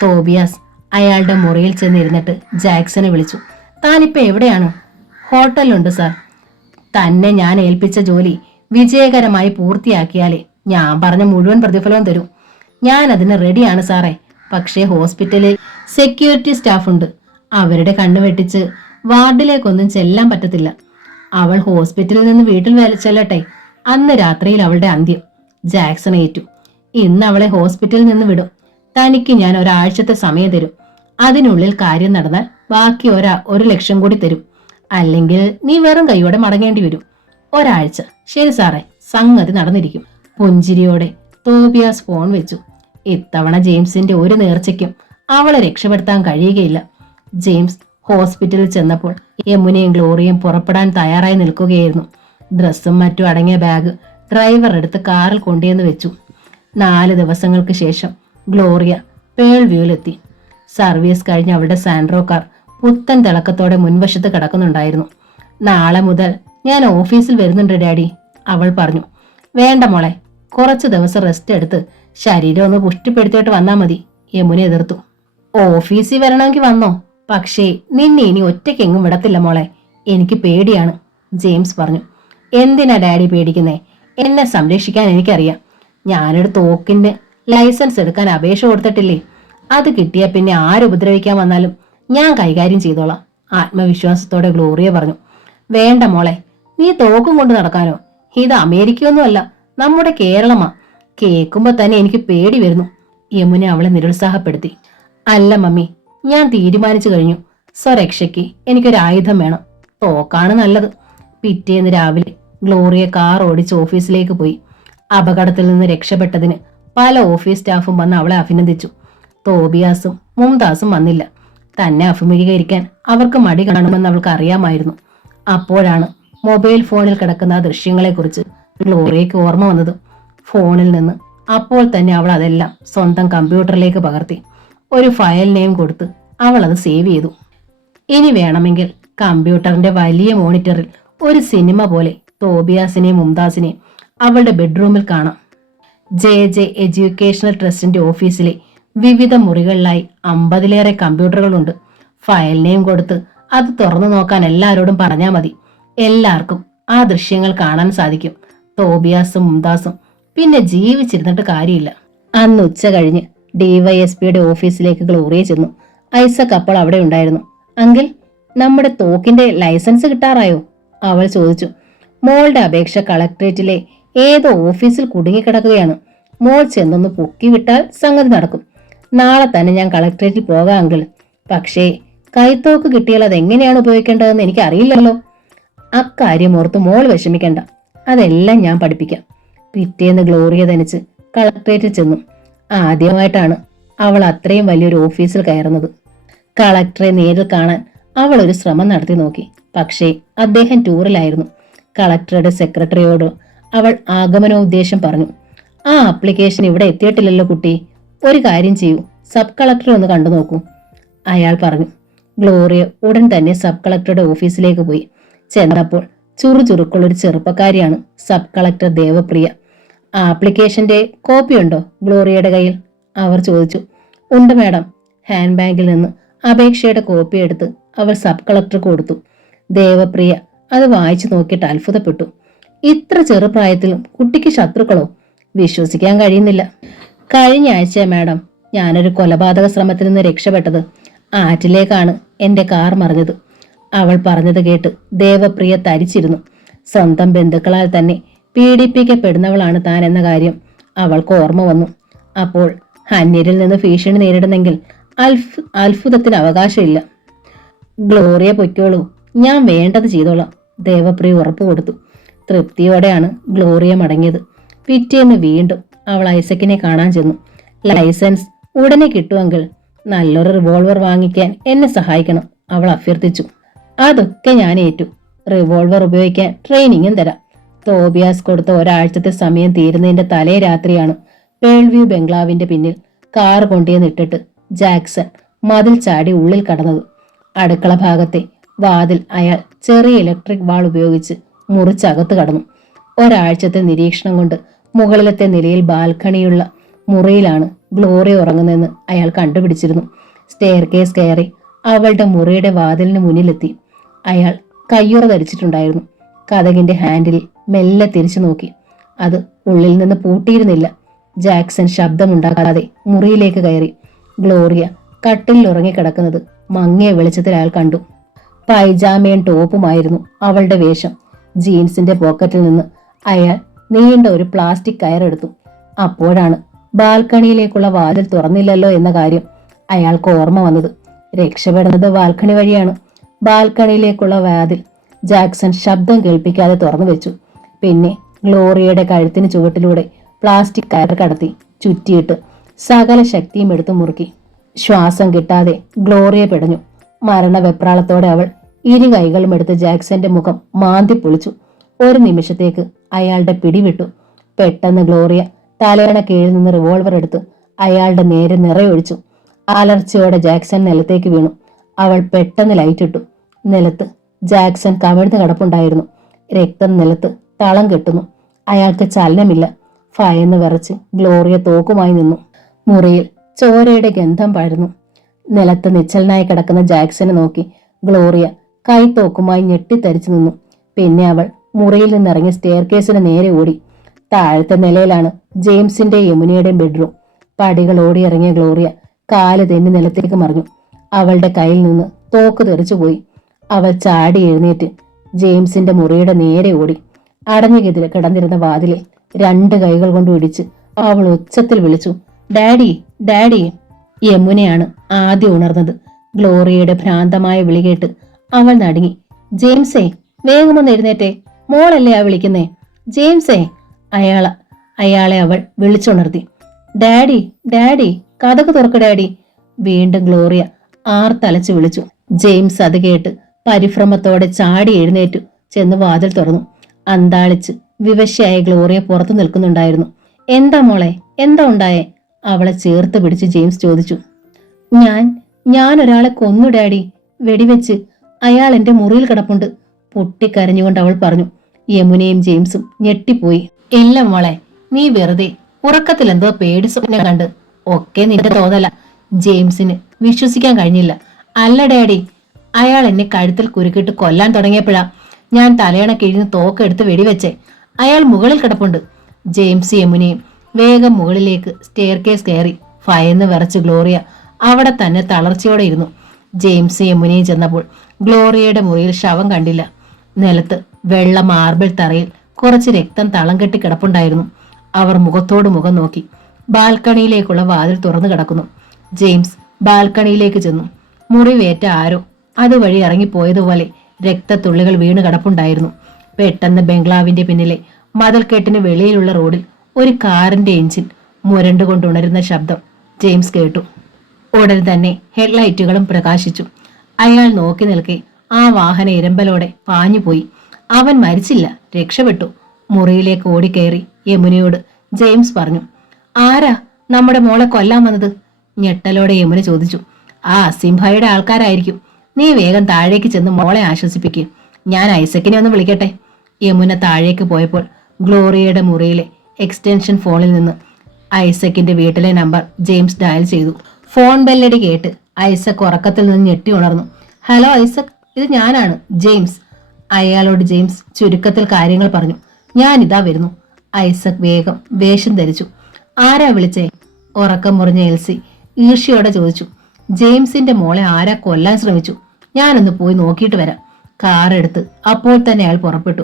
തോബിയാസ് അയാളുടെ മുറിയിൽ ചെന്നിരുന്നിട്ട് ജാക്സനെ വിളിച്ചു. താനിപ്പോ എവിടെയാണ്? ഹോട്ടലിലുണ്ട് സാർ. തന്നെ ഞാൻ ഏൽപ്പിച്ച ജോലി വിജയകരമായി പൂർത്തിയാക്കിയാലേ ഞാൻ പറഞ്ഞ മുഴുവൻ പ്രതിഫലവും തരും. ഞാൻ അതിന് റെഡിയാണ് സാറേ. പക്ഷേ ഹോസ്പിറ്റലിൽ സെക്യൂരിറ്റി സ്റ്റാഫ് ഉണ്ട്. അവരുടെ കണ്ണു വെട്ടിച്ച് വാർഡിലേക്കൊന്നും ചെല്ലാൻ പറ്റത്തില്ല. അവൾ ഹോസ്പിറ്റലിൽ നിന്ന് വീട്ടിൽ ചെല്ലട്ടെ, അന്ന് രാത്രിയിൽ അവളുടെ അന്ത്യം ജാക്സൺ ഏറ്റു. ഇന്ന് അവളെ ഹോസ്പിറ്റലിൽ നിന്ന് വിടും. തനിക്ക് ഞാൻ ഒരാഴ്ചത്തെ സമയം തരും. അതിനുള്ളിൽ കാര്യം നടന്നാൽ ബാക്കി 1,00,000 കൂടി തരും. അല്ലെങ്കിൽ നീ വെറും കൈയോടെ മടങ്ങേണ്ടി വരും. ഒരാഴ്ച. ശരി സാറേ, സംഗതി നടന്നിരിക്കും. പുഞ്ചിരിയോടെ തോബിയാസ് ഫോൺ വെച്ചു. ഇത്തവണ ജെയിംസിന്റെ ഒരു നേർച്ചയ്ക്കും അവളെ രക്ഷപ്പെടുത്താൻ കഴിയുകയില്ല. ജെയിംസ് ഹോസ്പിറ്റലിൽ ചെന്നപ്പോൾ യമുനയും ഗ്ലോറിയയും പുറപ്പെടാൻ തയ്യാറായി നിൽക്കുകയായിരുന്നു. ഡ്രസ്സും മറ്റും അടങ്ങിയ ബാഗ് ഡ്രൈവർ എടുത്ത് കാറിൽ കൊണ്ടുവന്ന് വെച്ചു. 4 ദിവസങ്ങൾക്ക് ശേഷം ഗ്ലോറിയ പേൾ വ്യൂവിലെത്തി. സർവീസ് കഴിഞ്ഞ് അവളുടെ സാൻഡ്രോ കാർ പുത്തൻ തിളക്കത്തോടെ മുൻവശത്ത് കിടക്കുന്നുണ്ടായിരുന്നു. നാളെ മുതൽ ഞാൻ ഓഫീസിൽ വരുന്നുണ്ട് ഡാഡി, അവൾ പറഞ്ഞു. വേണ്ട മോളെ, കുറച്ചു ദിവസം റെസ്റ്റ് എടുത്ത് ശരീരം ഒന്ന് പുഷ്ടിപ്പെടുത്തിയിട്ട് വന്നാൽ മതി, യമുന എതിർത്തു. ഓഫീസിൽ വരണമെങ്കിൽ വന്നോ, പക്ഷേ നിന്നെ ഇനി ഒറ്റയ്ക്കെങ്ങും വിടത്തില്ല മോളെ, എനിക്ക് പേടിയാണ്, ജെയിംസ് പറഞ്ഞു. എന്തിനാ ഡാഡി പേടിക്കുന്നേ? എന്നെ സംരക്ഷിക്കാൻ എനിക്കറിയാം. ഞാനൊരു തോക്കിന്റെ ലൈസൻസ് എടുക്കാൻ അപേക്ഷ കൊടുത്തിട്ടില്ലേ? അത് കിട്ടിയാൽ പിന്നെ ആരുപദ്രവിക്കാൻ വന്നാലും ഞാൻ കൈകാര്യം ചെയ്തോളാം, ആത്മവിശ്വാസത്തോടെ ഗ്ലോറിയ പറഞ്ഞു. വേണ്ട മോളെ, നീ തോക്കും കൊണ്ട് നടക്കാനോ? ഇത് അമേരിക്കയൊന്നുമല്ല, നമ്മുടെ കേരളമാ. കേൾക്കുമ്പോ തന്നെ എനിക്ക് പേടി വരുന്നു, യമുന അവളെ നിരുത്സാഹപ്പെടുത്തി. അല്ല മമ്മി, ഞാൻ തീരുമാനിച്ചു കഴിഞ്ഞു. സ്വരക്ഷയ്ക്ക് എനിക്കൊരായുധം വേണം. തോക്കാണ് നല്ലത്. പിറ്റേന്ന് രാവിലെ ഗ്ലോറിയ കാർ ഓടിച്ച് ഓഫീസിലേക്ക് പോയി. അപകടത്തിൽ നിന്ന് രക്ഷപ്പെട്ടതിന് പല ഓഫീസ് സ്റ്റാഫും വന്ന് അവളെ അഭിനന്ദിച്ചു. തോബിയാസും മുംതാസും വന്നില്ല. തന്നെ അഭിമുഖീകരിക്കാൻ അവർക്ക് മടി കാണുമെന്ന് അവൾക്ക് അറിയാമായിരുന്നു. അപ്പോഴാണ് മൊബൈൽ ഫോണിൽ കിടക്കുന്ന ആ ദൃശ്യങ്ങളെക്കുറിച്ച് ഗ്ലോറിയയ്ക്ക് ഓർമ്മ വന്നത്. ഫോണിൽ നിന്ന് അപ്പോൾ തന്നെ അവൾ അതെല്ലാം സ്വന്തം കമ്പ്യൂട്ടറിലേക്ക് പകർത്തി. ഒരു ഫയൽ നെയിം കൊടുത്ത് അവൾ അത് സേവ് ചെയ്തു. ഇനി വേണമെങ്കിൽ കമ്പ്യൂട്ടറിന്റെ വലിയ മോണിറ്ററിൽ ഒരു സിനിമ പോലെ തോബിയാസിനെയും മുംതാസിനെയും അവളുടെ ബെഡ്റൂമിൽ കാണാം. JJ എഡ്യൂക്കേഷണൽ ട്രസ്റ്റിന്റെ ഓഫീസിലെ വിവിധ മുറികളിലായി 50-ലേറെ കമ്പ്യൂട്ടറുകളുണ്ട്. ഫയൽ നെയിം കൊടുത്ത് അത് തുറന്നു നോക്കാൻ എല്ലാവരോടും പറഞ്ഞാൽ മതി. എല്ലാവർക്കും ആ ദൃശ്യങ്ങൾ കാണാൻ സാധിക്കും. തോബിയാസും മുംതാസും പിന്നെ ജീവിച്ചിരുന്നിട്ട് കാര്യമില്ല. അന്ന് ഉച്ച കഴിഞ്ഞ് DYSPയുടെ ഓഫീസിലേക്ക് ഗ്ലോറിയ ചെന്നു. ഐസക് അപ്പോൾ അവിടെ ഉണ്ടായിരുന്നു. അങ്കിൾ, നമ്മുടെ തോക്കിന്റെ ലൈസൻസ് കിട്ടാറായോ? അവൾ ചോദിച്ചു. മോളുടെ അപേക്ഷ കളക്ടറേറ്റിലെ ഏതോ ഓഫീസിൽ കുടുങ്ങിക്കിടക്കുകയാണ്. മോൾ ചെന്നൊന്ന് പൊക്കി വിട്ടാൽ സംഗതി നടക്കും. നാളെ തന്നെ ഞാൻ കളക്ടറേറ്റിൽ പോകാം അങ്കിൾ. പക്ഷേ കൈത്തോക്ക് കിട്ടിയാൽ അതെങ്ങനെയാണ് ഉപയോഗിക്കേണ്ടതെന്ന് എനിക്ക് അറിയില്ലല്ലോ. അക്കാര്യം ഓർത്ത് മോൾ വിഷമിക്കണ്ട, അതെല്ലാം ഞാൻ പഠിപ്പിക്കാം. പിറ്റേന്ന് ഗ്ലോറിയ തനിച്ച് കളക്ടറേറ്റിൽ ചെന്നു. ആദ്യമായിട്ടാണ് അവൾ അത്രയും വലിയൊരു ഓഫീസിൽ കയറുന്നത്. കളക്ടറെ നേരിൽ കാണാൻ അവൾ ഒരു ശ്രമം നടത്തി നോക്കി. പക്ഷേ അദ്ദേഹം ടൂറിലായിരുന്നു. കളക്ടറുടെ സെക്രട്ടറിയോട് അവൾ ആഗമനോദ്ദേശം പറഞ്ഞു. ആ ആപ്ലിക്കേഷൻ ഇവിടെ എത്തിയിട്ടില്ലല്ലോ കുട്ടി, ഒരു കാര്യം ചെയ്യൂ, സബ് കളക്ടറെ ഒന്ന് കണ്ടു നോക്കൂ, അയാൾ പറഞ്ഞു. ഗ്ലോറിയ ഉടൻ തന്നെ സബ് കളക്ടറുടെ ഓഫീസിലേക്ക് പോയി. ചെന്നപ്പോൾ ചുറുചുറുക്കുള്ളൊരു ചെറുപ്പക്കാരിയാണ് സബ് കളക്ടർ ദേവപ്രിയ. ആപ്ലിക്കേഷന്റെ കോപ്പി ഉണ്ടോ ഗ്ലോറിയയുടെ കയ്യിൽ? അവർ ചോദിച്ചു. ഉണ്ട് മാഡം. ഹാൻഡ് ബാഗിൽ നിന്ന് അപേക്ഷയുടെ കോപ്പി എടുത്ത് അവൾ സബ് കളക്ടർക്ക് കൊടുത്തു. ദേവപ്രിയ അത് വായിച്ചു നോക്കിയിട്ട് അത്ഭുതപ്പെട്ടു. ഇത്ര ചെറുപ്രായത്തിലും കുട്ടിക്ക് ശത്രുക്കളോ? വിശ്വസിക്കാൻ കഴിയുന്നില്ല. കഴിഞ്ഞ ആഴ്ച മാഡം ഞാനൊരു കൊലപാതക ശ്രമത്തിൽ നിന്ന് രക്ഷപ്പെട്ടത്. ആറ്റിലേക്കാണ് എന്റെ കാർ മറിഞ്ഞത്. അവൾ പറഞ്ഞത് കേട്ട് ദേവപ്രിയ തരിച്ചിരുന്നു. സ്വന്തം ബന്ധുക്കളാൽ തന്നെ പീഡിപ്പിക്കപ്പെടുന്നവളാണ് താൻ എന്ന കാര്യം അവൾക്ക് ഓർമ്മ വന്നു. അപ്പോൾ അന്യരിൽ നിന്ന് ഭീഷണി നേരിടുന്നെങ്കിൽ അത്ഭുതത്തിന് അവകാശമില്ല. ഗ്ലോറിയ പൊയ്ക്കോളൂ, ഞാൻ വേണ്ടത് ചെയ്തോളാം, ദേവപ്രിയ ഉറപ്പു കൊടുത്തു. തൃപ്തിയോടെയാണ് ഗ്ലോറിയ മടങ്ങിയത്. പിറ്റേന്ന് വീണ്ടും അവൾ ഐസക്കിനെ കാണാൻ ചെന്നു. ലൈസൻസ് ഉടനെ കിട്ടുമെങ്കിൽ നല്ലൊരു റിവോൾവർ വാങ്ങിക്കാൻ എന്നെ സഹായിക്കണം, അവൾ അഭ്യർത്ഥിച്ചു. അതൊക്കെ ഞാൻ ഏറ്റു. റിവോൾവർ ഉപയോഗിക്കാൻ ട്രെയിനിങ്ങും തരാം. തോബിയാസ് കൊടുത്ത ഒരാഴ്ചത്തെ സമയം തീരുന്നതിന്റെ തലേ രാത്രിയാണ് പേൾവ്യൂ ബംഗ്ലാവിന്റെ പിന്നിൽ കാർ കൊണ്ടുവന്നിട്ടിട്ട് ജാക്സൺ മതിൽ ചാടി ഉള്ളിൽ കടന്നത്. അടുക്കള ഭാഗത്തെ വാതിൽ അയാൾ ചെറിയ ഇലക്ട്രിക് വാൾ ഉപയോഗിച്ച് മുറിച്ചകത്ത് കടന്നു. ഒരാഴ്ചത്തെ നിരീക്ഷണം കൊണ്ട് മുകളിലത്തെ നിലയിൽ ബാൽക്കണിയുള്ള മുറിയിലാണ് ഗ്ലോറിയ ഉറങ്ങുന്നതെന്ന് അയാൾ കണ്ടുപിടിച്ചിരുന്നു. സ്റ്റെയർ കേസ് കയറി അവളുടെ മുറിയുടെ വാതിലിന് മുന്നിലെത്തി. അയാൾ കയ്യുറ ധരിച്ചിട്ടുണ്ടായിരുന്നു. കതകിന്റെ ഹാൻഡിൽ മെല്ലെ തിരിച്ചു നോക്കി. അത് ഉള്ളിൽ നിന്ന് പൂട്ടിയിരുന്നില്ല. ജാക്സൺ ശബ്ദമുണ്ടാകാതെ മുറിയിലേക്ക് കയറി. ഗ്ലോറിയ കട്ടിലിൽ ഉറങ്ങിക്കിടക്കുന്നത് മങ്ങിയ വെളിച്ചത്തിൽ അയാൾ കണ്ടു. പൈജാമയും ടോപ്പുമായിരുന്നു അവളുടെ വേഷം. ജീൻസിന്റെ പോക്കറ്റിൽ നിന്ന് അയാൾ നീണ്ട ഒരു പ്ലാസ്റ്റിക് കയറെടുത്തു. അപ്പോഴാണ് ബാൽക്കണിയിലേക്കുള്ള വാതിൽ തുറന്നില്ലല്ലോ എന്ന കാര്യം അയാൾക്ക് ഓർമ്മ വന്നത്. രക്ഷപ്പെടുന്നത് ബാൽക്കണി വഴിയാണ്. ബാൽക്കണിയിലേക്കുള്ള വാതിൽ ജാക്സൺ ശബ്ദം കേൾപ്പിക്കാതെ തുറന്നു വെച്ചു. പിന്നെ ഗ്ലോറിയയുടെ കഴുത്തിന് ചുവട്ടിലൂടെ പ്ലാസ്റ്റിക് കയർ കടത്തി ചുറ്റിയിട്ട് സകല ശക്തിയും എടുത്തു മുറുക്കി. ശ്വാസം കിട്ടാതെ ഗ്ലോറിയ പിടഞ്ഞു. മരണവെപ്രാളത്തോടെ അവൾ ഇരു കൈകളും എടുത്ത് ജാക്സന്റെ മുഖം മാന്തി പൊളിച്ചു. ഒരു നിമിഷത്തേക്ക് അയാളുടെ പിടിവിട്ടു. പെട്ടെന്ന് ഗ്ലോറിയ തലയണ കീഴിൽ നിന്ന് റിവോൾവർ എടുത്ത് അയാളുടെ നേരെ നിറയൊഴിച്ചു. അലർച്ചയോടെ ജാക്സൺ നിലത്തേക്ക് വീണു. അവൾ പെട്ടെന്ന് ലൈറ്റിട്ടു. നിലത്ത് ജാക്സൺ കമിഴ്ന്ന് കിടപ്പുണ്ടായിരുന്നു. രക്തം നിലത്ത് തളം കെട്ടുന്നു. അയാൾക്ക് ചലനമില്ല. ഭയന്ന് വിറച്ച് ഗ്ലോറിയ തോക്കുമായി നിന്നു. മുറിയിൽ ചോരയുടെ ഗന്ധം പഴർന്നു. നിലത്ത് നിശ്ചലനായി കിടക്കുന്ന ജാക്സനെ നോക്കി ഗ്ലോറിയ കൈ തോക്കുമായി ഞെട്ടിത്തരിച്ചു നിന്നു. പിന്നെ അവൾ മുറിയിൽ നിന്നിറങ്ങി സ്റ്റെയർ കേസിന് നേരെ ഓടി. താഴത്തെ നിലയിലാണ് ജെയിംസിന്റെയും യമുനയുടെയും ബെഡ്റൂം. പടികൾ ഓടിയിറങ്ങിയ ഗ്ലോറിയ കാല് തെന്നി നിലത്തേക്ക് മറിഞ്ഞു. അവളുടെ കയ്യിൽ നിന്ന് തോക്ക് തെറിച്ചുപോയി. അവൾ ചാടി എഴുന്നേറ്റ് ജെയിംസിന്റെ മുറിയുടെ നേരെ ഓടി. അടഞ്ഞു കിടന്നിരുന്ന വാതിലിൽ 2 കൈകൾ കൊണ്ട് ഇടിച്ച് അവൾ ഉച്ചത്തിൽ വിളിച്ചു, ഡാഡി, ഡാഡി. യമുനയാണ് ആദ്യം ഉണർന്നത്. ഗ്ലോറിയയുടെ ഭ്രാന്തമായ വിളി കേട്ട് അവൾ നടുങ്ങി. ജെയിംസേ, വേഗമൊന്ന് എഴുന്നേറ്റേ, മോളല്ലേ ആ വിളിക്കുന്നേ? ജെയിംസേ! അയാളെ അവൾ വിളിച്ചുണർത്തി. ഡാഡി, ഡാഡി, കഥക് തുറക്ക് ഡാഡി. വീണ്ടും ഗ്ലോറിയ ആർത്തലച്ചു വിളിച്ചു. ജെയിംസ് അത് കേട്ട് പരിഭ്രമത്തോടെ ചാടി എഴുന്നേറ്റു ചെന്ന് വാതിൽ തുറന്നു. അന്താളിച്ച് വിവശയായ ഗ്ലോറിയ പുറത്തു നിൽക്കുന്നുണ്ടായിരുന്നു. എന്താ മോളെ, എന്താ ഉണ്ടായേ? അവളെ ചേർത്ത് പിടിച്ച് ജെയിംസ് ചോദിച്ചു. ഞാൻ ഒരാളെ കൊന്നു ഡാഡി, വെടിവെച്ച്. അയാൾ എന്റെ മുറിയിൽ കിടപ്പുണ്ട്, പൊട്ടിക്കരഞ്ഞുകൊണ്ട് അവൾ പറഞ്ഞു. യമുനയും ജെയിംസും ഞെട്ടിപ്പോയി. ഇല്ല മോളെ, നീ വെറുതെ ഉറക്കത്തിൽ എന്തോ പേടി സ്വപ്നം കണ്ട്. ഒക്കെ നിന്റെ തോന്നല. ജെയിംസിന് വിശ്വസിക്കാൻ കഴിഞ്ഞില്ല. അല്ല ഡാഡി, അയാൾ എന്നെ കഴുത്തിൽ കുരുക്കിട്ട് കൊല്ലാൻ തുടങ്ങിയപ്പോഴാ ഞാൻ തലയണ കിഴിഞ്ഞ് തോക്കെടുത്ത് വെടിവെച്ചേ. അയാൾ മുകളിൽ കിടപ്പുണ്ട്. ജെയിംസ് യമുനയും വേഗം മുകളിലേക്ക് സ്റ്റെയർ കേസ് കയറി. ഭയന്ന് വിറച്ച് ഗ്ലോറിയ അവിടെ തന്നെ തളർച്ചയോടെ ഇരുന്നു. ജെയിംസ് യമുനയും ചെന്നപ്പോൾ ഗ്ലോറിയയുടെ മുറിയിൽ ശവം കണ്ടില്ല. നിലത്ത് വെള്ള മാർബിൾ തറയിൽ കുറച്ച് രക്തം തളം കെട്ടി കിടപ്പുണ്ടായിരുന്നു. അവർ മുഖത്തോട് മുഖം നോക്കി. ബാൽക്കണിയിലേക്കുള്ള വാതിൽ തുറന്നു കിടക്കുന്നു. ജെയിംസ് ബാൽക്കണിയിലേക്ക് ചെന്നു. മുറിവേറ്റ ആരോ അതുവഴി ഇറങ്ങിപ്പോയതുപോലെ രക്തത്തുള്ളികൾ വീണ് കിടപ്പുണ്ടായിരുന്നു. പെട്ടെന്ന് ബംഗ്ലാവിന്റെ പിന്നിലെ മതിൽക്കെട്ടിന് വെളിയിലുള്ള റോഡിൽ ഒരു കാറിന്റെ എഞ്ചിൻ മുരണ്ടുകൊണ്ടുണരുന്ന ശബ്ദം ജെയിംസ് കേട്ടു. ഉടൻ തന്നെ ഹെഡ്ലൈറ്റുകളും പ്രകാശിച്ചു. അയാൾ നോക്കി നിൽക്കെ ആ വാഹന ഇരമ്പലോടെ പാഞ്ഞുപോയി. അവൻ മരിച്ചില്ല, രക്ഷപ്പെട്ടു. മുറിയിലേക്ക് ഓടിക്കയറി യമുനയോട് ജെയിംസ് പറഞ്ഞു. ആരാ നമ്മുടെ മോളെ കൊല്ലാൻ വന്നത്? ഞെട്ടലോടെ യമുന ചോദിച്ചു. ആ സിംഹയുടെ ആൾക്കാരായിരിക്കും. നീ വേഗം താഴേക്ക് ചെന്ന് മോളെ ആശ്വസിപ്പിക്കുക. ഞാൻ ഐസക്കിനെ ഒന്ന് വിളിക്കട്ടെ. യമുന താഴേക്ക് പോയപ്പോൾ ഗ്ലോറിയയുടെ മുറിയിലെ എക്സ്റ്റൻഷൻ ഫോണിൽ നിന്ന് ഐസക്കിന്റെ വീട്ടിലെ നമ്പർ ജെയിംസ് ഡയൽ ചെയ്തു. ഫോൺ ബെല്ലടി കേട്ട് ഐസക് ഉറക്കത്തിൽ നിന്ന് ഞെട്ടി ഉണർന്നു. ഹലോ ഐസക്, ഇത് ഞാനാണ്, ജെയിംസ്. അയാളോട് ജെയിംസ് ചുരുക്കത്തിൽ കാര്യങ്ങൾ പറഞ്ഞു. ഞാനിതാ വരുന്നു. ഐസക് വേഗം വേഷം ധരിച്ചു. ആരാ വിളിച്ചേ? ഉറക്കം മുറിഞ്ഞ എൽസി ഈർഷ്യയോടെ ചോദിച്ചു. ജെയിംസിന്റെ മോളെ ആരാ കൊല്ലാൻ ശ്രമിച്ചു. ഞാനൊന്ന് പോയി നോക്കിയിട്ട് വരാം. കാറെടുത്ത് അപ്പോൾ തന്നെ അയാൾ പുറപ്പെട്ടു.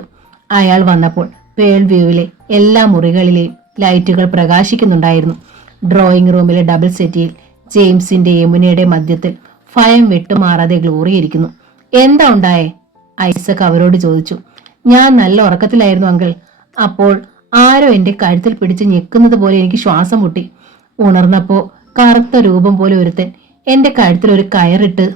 അയാൾ വന്നപ്പോൾ പേൾ വ്യൂവിലെ എല്ലാ മുറികളിലെയും ലൈറ്റുകൾ പ്രകാശിക്കുന്നുണ്ടായിരുന്നു. ഡ്രോയിങ് റൂമിലെ ഡബിൾ സെറ്റിയിൽ ജെയിംസിന്റെ യമുനയുടെ മധ്യത്തിൽ ഭയം വിട്ടുമാറാതെ ഗ്ലോറി ഇരിക്കുന്നു. എന്താ ഉണ്ടായേ? ഐസക് അവരോട് ചോദിച്ചു. ഞാൻ നല്ല ഉറക്കത്തിലായിരുന്നു അങ്കിൾ. അപ്പോൾ ആരോ എന്റെ കഴുത്തിൽ പിടിച്ച് ഞെക്കുന്നത് പോലെ എനിക്ക് ശ്വാസം മുട്ടി. ഉണർന്നപ്പോ കറുത്ത രൂപം പോലെ ഒരുത്തൻ എന്റെ കഴുത്തിൽ ഒരു കയറിട്ട്.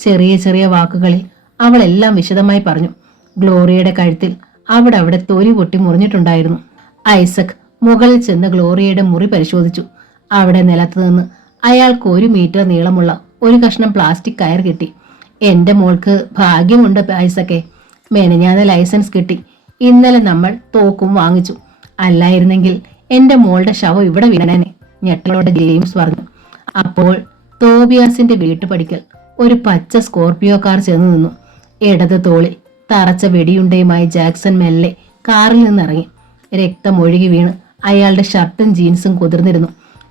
ചെറിയ ചെറിയ വാക്കുകളിൽ അവൾ എല്ലാം വിശദമായി പറഞ്ഞു. ഗ്ലോറിയയുടെ കഴുത്തിൽ അവിടെ തൊലി പൊട്ടി മുറിഞ്ഞിട്ടുണ്ടായിരുന്നു. ഐസക് മുകളിൽ ചെന്ന് ഗ്ലോറിയയുടെ മുറി പരിശോധിച്ചു. അവിടെ നിലത്ത് നിന്ന് അയാൾക്ക് 1 മീറ്റർ നീളമുള്ള ഒരു കഷ്ണം പ്ലാസ്റ്റിക് കയർ കിട്ടി. എന്റെ മോൾക്ക് ഭാഗ്യമുണ്ട് ഐസക്കെ. മെനഞ്ഞാന്ന് ലൈസൻസ് കിട്ടി. ഇന്നലെ നമ്മൾ തോക്കും വാങ്ങിച്ചു. അല്ലായിരുന്നെങ്കിൽ എന്റെ മോളുടെ ശവം ഇവിടെ വീണേനെ, ഞെട്ടലോടെ ജെയിംസ് പറഞ്ഞു. അപ്പോൾ തോബിയാസിന്റെ വീട്ടുപടിക്കൽ ഒരു പച്ച സ്കോർപിയോ കാർ ചെന്ന് നിന്നു. ഇടത് തോളിൽ തറച്ച വെടിയുണ്ടയുമായി ജാക്സൺ മെല്ലെ കാറിൽ നിന്നിറങ്ങി. രക്തം ഒഴുകി വീണ് അയാളുടെ ഷർട്ടും ജീൻസും കുതിർന്നിരുന്നു.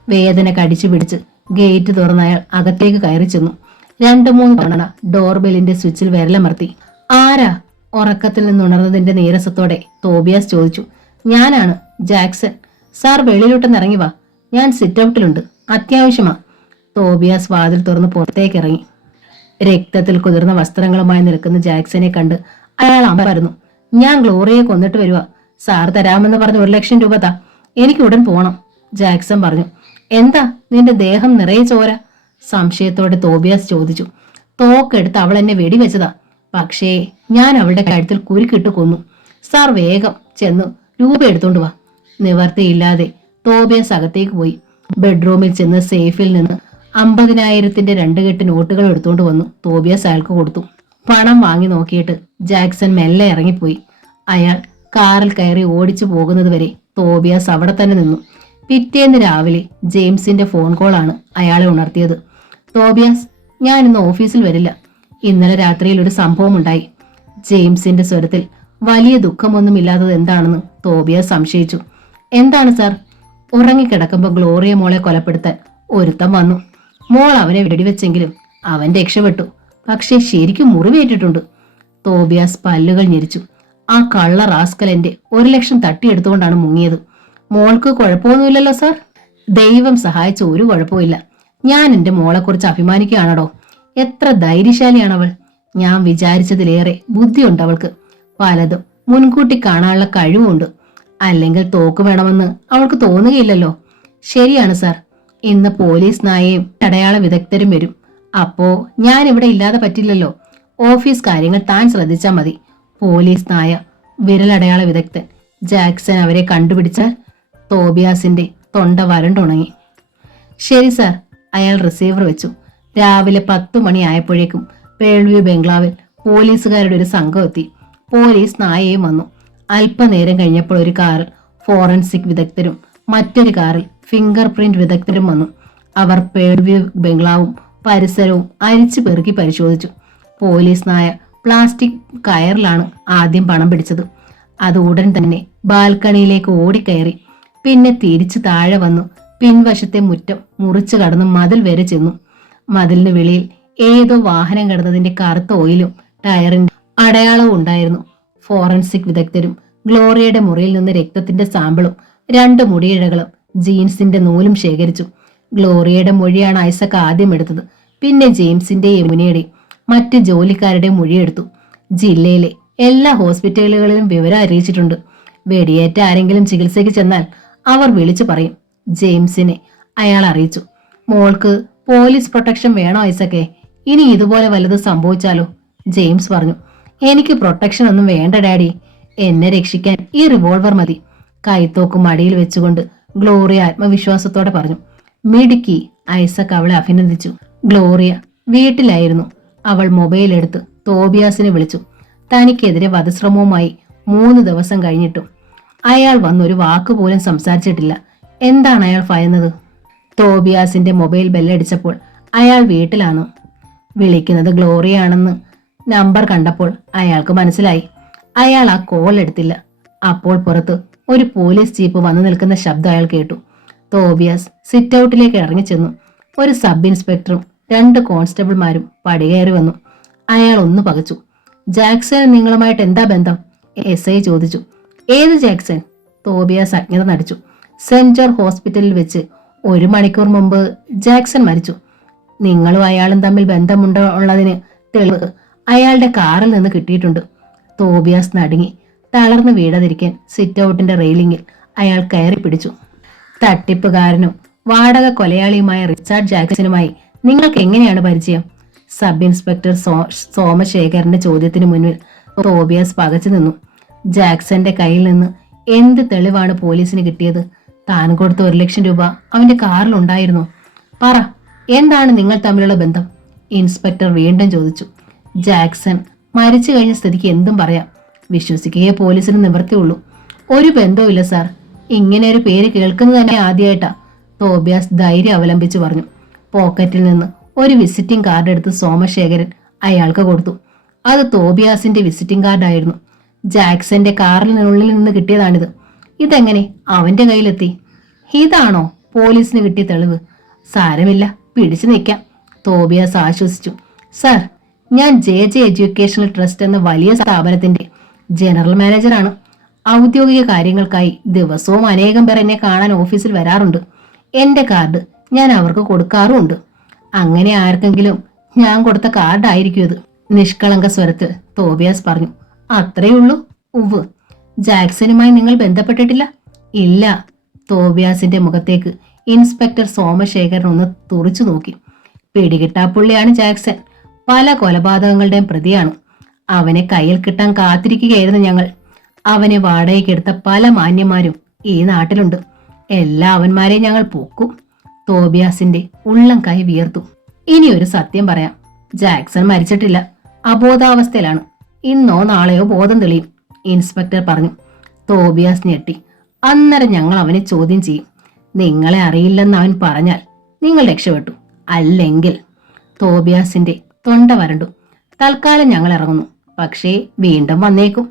വേദന കടിച്ചു പിടിച്ച് ഗേറ്റ് തുറന്ന് അയാൾ അകത്തേക്ക് കയറി ചെന്നു. 2-3 തവണ ഡോർബെല്ലിന്റെ സ്വിച്ചിൽ വിരലമർത്തി. ആരാ? ഉറക്കത്തിൽ നിന്നുണർന്നതിന്റെ നീരസത്തോടെ തോബിയാസ് ചോദിച്ചു. ഞാനാണ് ജാക്സൺ. സാർ വെളിയിലോട്ടൊന്ന് ഇറങ്ങി വാ, ഞാൻ സിറ്റ് ഔട്ടിലുണ്ട്, അത്യാവശ്യമാ. തോബിയാസ് വാതിൽ തുറന്ന് പുറത്തേക്ക് ഇറങ്ങി. രക്തത്തിൽ കുതിർന്ന വസ്ത്രങ്ങളുമായി നിൽക്കുന്ന ജാക്സനെ കണ്ട് അയാൾ അമ്പരന്നു. ഞാൻ ഗ്ലോറിയെ കൊന്നിട്ട് വരുവാ. സാർ തരാമെന്ന് പറഞ്ഞ് 1,00,000 രൂപ താ, എനിക്ക് ഉടൻ പോണം. ജാക്സൺ പറഞ്ഞു. എന്താ നിന്റെ ദേഹം നിറയെ ചോര? സംശയത്തോടെ തോബിയാസ് ചോദിച്ചു. തോക്കെടുത്ത് അവൾ എന്നെ വെടിവെച്ചതാ, പക്ഷേ ഞാൻ അവളുടെ കഴുത്തിൽ കുരുക്കിട്ട് കൊന്നു. സാർ വേഗം ചെന്നു രൂപ എടുത്തോണ്ട് വാ. നിവർത്തിയില്ലാതെ തോബിയാസ് അകത്തേക്ക് പോയി. ബെഡ്റൂമിൽ ചെന്ന് സേഫിൽ നിന്ന് 50,000 2 കെട്ട് നോട്ടുകൾ എടുത്തോണ്ട് വന്നു. തോബിയാസ് അയാൾക്ക് കൊടുത്തു. പണം വാങ്ങി നോക്കിയിട്ട് ജാക്സൺ മെല്ലെ ഇറങ്ങിപ്പോയി. അയാൾ കാറിൽ കയറി ഓടിച്ചു പോകുന്നത് വരെ തോബിയാസ് അവിടെ തന്നെ നിന്നു. പിറ്റേന്ന് രാവിലെ ജെയിംസിന്റെ ഫോൺ കോളാണ് അയാളെ ഉണർത്തിയത്. തോബിയാസ്, ഞാൻ ഇന്ന് ഓഫീസിൽ വരില്ല. ഇന്നലെ രാത്രിയിൽ ഒരു സംഭവം ഉണ്ടായി. ജെയിംസിന്റെ സ്വരത്തിൽ വലിയ ദുഃഖമൊന്നുമില്ലാത്തത് എന്താണെന്ന് തോബിയാസ് സംശയിച്ചു. എന്താണ് സാർ? ഉറങ്ങിക്കിടക്കുമ്പോൾ ഗ്ലോറിയ മോളെ കൊലപ്പെടുത്താൻ ഒരുത്തം വന്നു. മോൾ അവനെ വെടിവെച്ചെങ്കിലും അവൻ രക്ഷപ്പെട്ടു, പക്ഷെ ശരിക്കും മുറിവേറ്റിട്ടുണ്ട്. തോബിയാസ് പല്ലുകൾ ഞെരിച്ചു. ആ കള്ള റാസ്കൽ എന്റെ 1,00,000 തട്ടിയെടുത്തുകൊണ്ടാണ് മുങ്ങിയത്. മോൾക്ക് കുഴപ്പമൊന്നുമില്ലല്ലോ സാർ? ദൈവം സഹായിച്ച ഒരു കുഴപ്പമില്ല. ഞാൻ എന്റെ മോളെക്കുറിച്ച് അഭിമാനിക്കുകയാണോ? എത്ര ധൈര്യശാലിയാണവൾ. ഞാൻ വിചാരിച്ചതിലേറെ ബുദ്ധിയുണ്ട് അവൾക്ക്. പലതും മുൻകൂട്ടി കാണാനുള്ള കഴിവുണ്ട്. അല്ലെങ്കിൽ തോക്ക് വേണമെന്ന് അവൾക്ക് തോന്നുകയില്ലല്ലോ. ശരിയാണ് സാർ, ഇന്ന് പോലീസ് നായയും അടയാള വിദഗ്ധരും വരും. അപ്പോ ഞാൻ ഇവിടെ ഇല്ലാതെ പറ്റില്ലല്ലോ. ഓഫീസ് കാര്യങ്ങൾ താൻ ശ്രദ്ധിച്ചാൽ മതി. പോലീസ് നായ, വിരലടയാള വിദഗ്ധൻ, ജാക്സൺ അവരെ കണ്ടുപിടിച്ചാൽ. തോബിയാസിന്റെ തൊണ്ട വരണ്ടുണങ്ങി. ശരി സാർ. അയാൾ റിസീവർ വെച്ചു. രാവിലെ 10 മണിയായപ്പോഴേക്കും പേൾവ്യൂ ബംഗ്ലാവിൽ പോലീസുകാരുടെ ഒരു സംഘം എത്തി. പോലീസ് നായയും വന്നു. അല്പനേരം കഴിഞ്ഞപ്പോൾ ഒരു കാറിൽ ഫോറൻസിക് വിദഗ്ധരും മറ്റൊരു കാറിൽ ഫിംഗർ പ്രിന്റ് വിദഗ്ധരും വന്നു. അവർ പേൾവ്യൂ ബംഗ്ലാവും പരിസരവും അരിച്ചു പെറുക്കി പരിശോധിച്ചു. പോലീസ് നായ പ്ലാസ്റ്റിക് കയറിലാണ് ആദ്യം പണം പിടിച്ചത്. അത് ഉടൻ തന്നെ ബാൽക്കണിയിലേക്ക് ഓടിക്കയറി. പിന്നെ തിരിച്ചു താഴെ വന്നു പിൻവശത്തെ മുറ്റം മുറിച്ചു കടന്ന് മതിൽ വരെ ചെന്നു. മതിലിന് വെളിയിൽ ഏതോ വാഹനം കിടന്നതിന്റെ കറുത്ത ഓയിലും ടയറിന്റെ അടയാളവും ഉണ്ടായിരുന്നു. ഫോറൻസിക് വിദഗ്ധരും ഗ്ലോറിയയുടെ മുറിയിൽ നിന്ന് രക്തത്തിന്റെ സാമ്പിളും 2 മുടിയിഴകളും ജീൻസിന്റെ നൂലും ശേഖരിച്ചു. ഗ്ലോറിയയുടെ മൊഴിയാണ് ഐസക് ആദ്യം എടുത്തത്. പിന്നെ ജെയിംസിന്റെയും യമുനയുടെയും മറ്റ് ജോലിക്കാരുടെയും മൊഴിയെടുത്തു. ജില്ലയിലെ എല്ലാ ഹോസ്പിറ്റലുകളിലും വിവരം അറിയിച്ചിട്ടുണ്ട്. വെടിയേറ്റ ആരെങ്കിലും ചികിത്സയ്ക്ക് ചെന്നാൽ അവർ വിളിച്ചു പറയും. ജെയിംസിനെ അയാൾ അറിയിച്ചു. മോൾക്ക് പോലീസ് പ്രൊട്ടക്ഷൻ വേണോ ഐസക്കെ? ഇനി ഇതുപോലെ വല്ലത് സംഭവിച്ചാലോ? ജെയിംസ് പറഞ്ഞു. എനിക്ക് പ്രൊട്ടക്ഷൻ ഒന്നും വേണ്ട ഡാഡി. എന്നെ രക്ഷിക്കാൻ ഈ റിവോൾവർ മതി. കൈത്തോക്ക് മടിയിൽ വെച്ചുകൊണ്ട് ഗ്ലോറിയ ആത്മവിശ്വാസത്തോടെ പറഞ്ഞു. മിടുക്കി, ഐസക് അവളെ അഭിനന്ദിച്ചു. ഗ്ലോറിയ വീട്ടിലായിരുന്നു. അവൾ മൊബൈൽ എടുത്ത് തോബിയാസിനെ വിളിച്ചു. തനിക്കെതിരെ വധശ്രമവുമായി 3 ദിവസം കഴിഞ്ഞിട്ടും അയാൾ വന്നൊരു വാക്കുപോലും സംസാരിച്ചിട്ടില്ല. എന്താണ് അയാൾ ഭയന്നത്? തോബിയാസിന്റെ മൊബൈൽ ബെല്ലടിച്ചപ്പോൾ അയാൾ വീട്ടിലാണ്. വിളിക്കുന്നത് ഗ്ലോറിയാണെന്ന് നമ്പർ കണ്ടപ്പോൾ അയാൾക്ക് മനസ്സിലായി. അയാൾ ആ കോൾ എടുത്തില്ല. അപ്പോൾ പുറത്ത് ഒരു പോലീസ് ജീപ്പ് വന്നു നിൽക്കുന്ന ശബ്ദം അയാൾ കേട്ടു. തോബിയാസ് സിറ്റ് ഔട്ടിലേക്ക് ഇറങ്ങിച്ചെന്നു. ഒരു സബ് ഇൻസ്പെക്ടറും 2 കോൺസ്റ്റബിൾമാരും പടികയറി വന്നു. അയാൾ ഒന്ന് പകച്ചു. ജാക്സൺ നിങ്ങളുമായിട്ട് എന്താ ബന്ധം? SI ചോദിച്ചു. ഏത് ജാക്സൺ? തോബിയാസ് അജ്ഞത നടിച്ചു. സെന്റ് ജോർജ് ഹോസ്പിറ്റലിൽ വെച്ച് 1 മണിക്കൂർ മുമ്പ് ജാക്സൺ മരിച്ചു. നിങ്ങളും അയാളും തമ്മിൽ ബന്ധമുണ്ടോ ഉള്ളതിന് തെളിവ് അയാളുടെ കാറിൽ നിന്ന് കിട്ടിയിട്ടുണ്ട്. തോബിയാസ് നടുങ്ങി. തളർന്നു വീഴാതിരിക്കാൻ സിറ്റ് ഔട്ടിന്റെ റെയിലിംഗിൽ അയാൾ കയറി പിടിച്ചു. തട്ടിപ്പുകാരനും വാടക കൊലയാളിയുമായ റിച്ചാർഡ് ജാക്സനുമായി നിങ്ങൾക്ക് എങ്ങനെയാണ് പരിചയം? സബ് ഇൻസ്പെക്ടർ സോമശേഖരന്റെ ചോദ്യത്തിന് മുന്നിൽ തോബിയാസ് പകച്ചു നിന്നു. ജാക്സന്റെ കയ്യിൽ നിന്ന് എന്ത് തെളിവാണ് പോലീസിന് കിട്ടിയത്? താൻ കൊടുത്ത 1,00,000 രൂപ അവന്റെ കാറിൽ ഉണ്ടായിരുന്നോ? പറ, എന്താണ് നിങ്ങൾ തമ്മിലുള്ള ബന്ധം? ഇൻസ്പെക്ടർ വീണ്ടും ചോദിച്ചു. ജാക്സൺ മരിച്ചു കഴിഞ്ഞ സ്ഥിതിക്ക് എന്തും പറയാം. വിശ്വസിക്കുകയെ പോലീസിന് നിവൃത്തിയുള്ളൂ. ഒരു ബന്ധവുമില്ല സാർ. ഇങ്ങനെ ഒരു പേര് കേൾക്കുന്നത് തന്നെ ആദ്യമായിട്ടാ, തോബിയാസ് ധൈര്യം അവലംബിച്ചു പറഞ്ഞു. പോക്കറ്റിൽ നിന്ന് ഒരു വിസിറ്റിംഗ് കാർഡ് എടുത്ത് സോമശേഖരൻ അയാൾക്ക് കൊടുത്തു. അത് തോബിയാസിന്റെ വിസിറ്റിംഗ് കാർഡായിരുന്നു. ജാക്സന്റെ കാറിനുള്ളിൽ നിന്ന് കിട്ടിയതാണിത്. ഇതെങ്ങനെ അവന്റെ കയ്യിലെത്തി? ഇതാണോ പോലീസിന് കിട്ടിയ തെളിവ്? സാരമില്ല, പിടിച്ചു നിൽക്കാം, തോബിയാസ് ആശ്വസിച്ചു. സാർ, ഞാൻ JJ എഡ്യൂക്കേഷണൽ ട്രസ്റ്റ് എന്ന വലിയ സ്ഥാപനത്തിന്റെ ജനറൽ മാനേജറാണ്. ഔദ്യോഗിക കാര്യങ്ങൾക്കായി ദിവസവും അനേകം പേർ എന്നെ കാണാൻ ഓഫീസിൽ വരാറുണ്ട്. എന്റെ കാർഡ് ഞാൻ അവർക്ക് കൊടുക്കാറുമുണ്ട്. അങ്ങനെ ആർക്കെങ്കിലും ഞാൻ കൊടുത്ത കാർഡായിരിക്കും ഇത്. നിഷ്കളങ്ക സ്വരത്തിൽ തോബിയാസ് പറഞ്ഞു. അത്രയുള്ളൂ? ഉവ്. ജാക്സനുമായി നിങ്ങൾ ബന്ധപ്പെട്ടിട്ടില്ല? ഇല്ല. തോബിയാസിന്റെ മുഖത്തേക്ക് ഇൻസ്പെക്ടർ സോമശേഖരൻ ഒന്ന് തുറിച്ചു നോക്കി. പിടികിട്ടാപ്പുള്ളിയാണ് ജാക്സൺ. പല കൊലപാതകങ്ങളുടെയും പ്രതിയാണ്. അവനെ കയ്യിൽ കിട്ടാൻ കാത്തിരിക്കുകയായിരുന്നു ഞങ്ങൾ. അവനെ വാടകയ്ക്കെടുത്ത പല മാന്യന്മാരും ഈ നാട്ടിലുണ്ട്. എല്ലാ അവന്മാരെയും ഞങ്ങൾ പൊക്കും. തോബിയാസിന്റെ ഉള്ളം കൈ വിയർത്തു. ഇനി ഒരു സത്യം പറയാം. ജാക്സൺ മരിച്ചിട്ടില്ല, അബോധാവസ്ഥയിലാണ്. ഇന്നോ നാളെയോ ബോധം തെളിയും, ഇൻസ്പെക്ടർ പറഞ്ഞു. തോബിയാസ് ഞെട്ടി. അന്നേരം ഞങ്ങൾ അവനെ ചോദ്യം ചെയ്യും. നിങ്ങളെ അറിയില്ലെന്ന് അവൻ പറഞ്ഞാൽ നിങ്ങൾ രക്ഷപ്പെട്ടു. അല്ലെങ്കിൽ തോബിയാസിന്റെ തൊണ്ട വരണ്ടു. തൽക്കാലം ഞങ്ങൾ ഇറങ്ങുന്നു, പക്ഷേ വീണ്ടും വന്നേക്കും.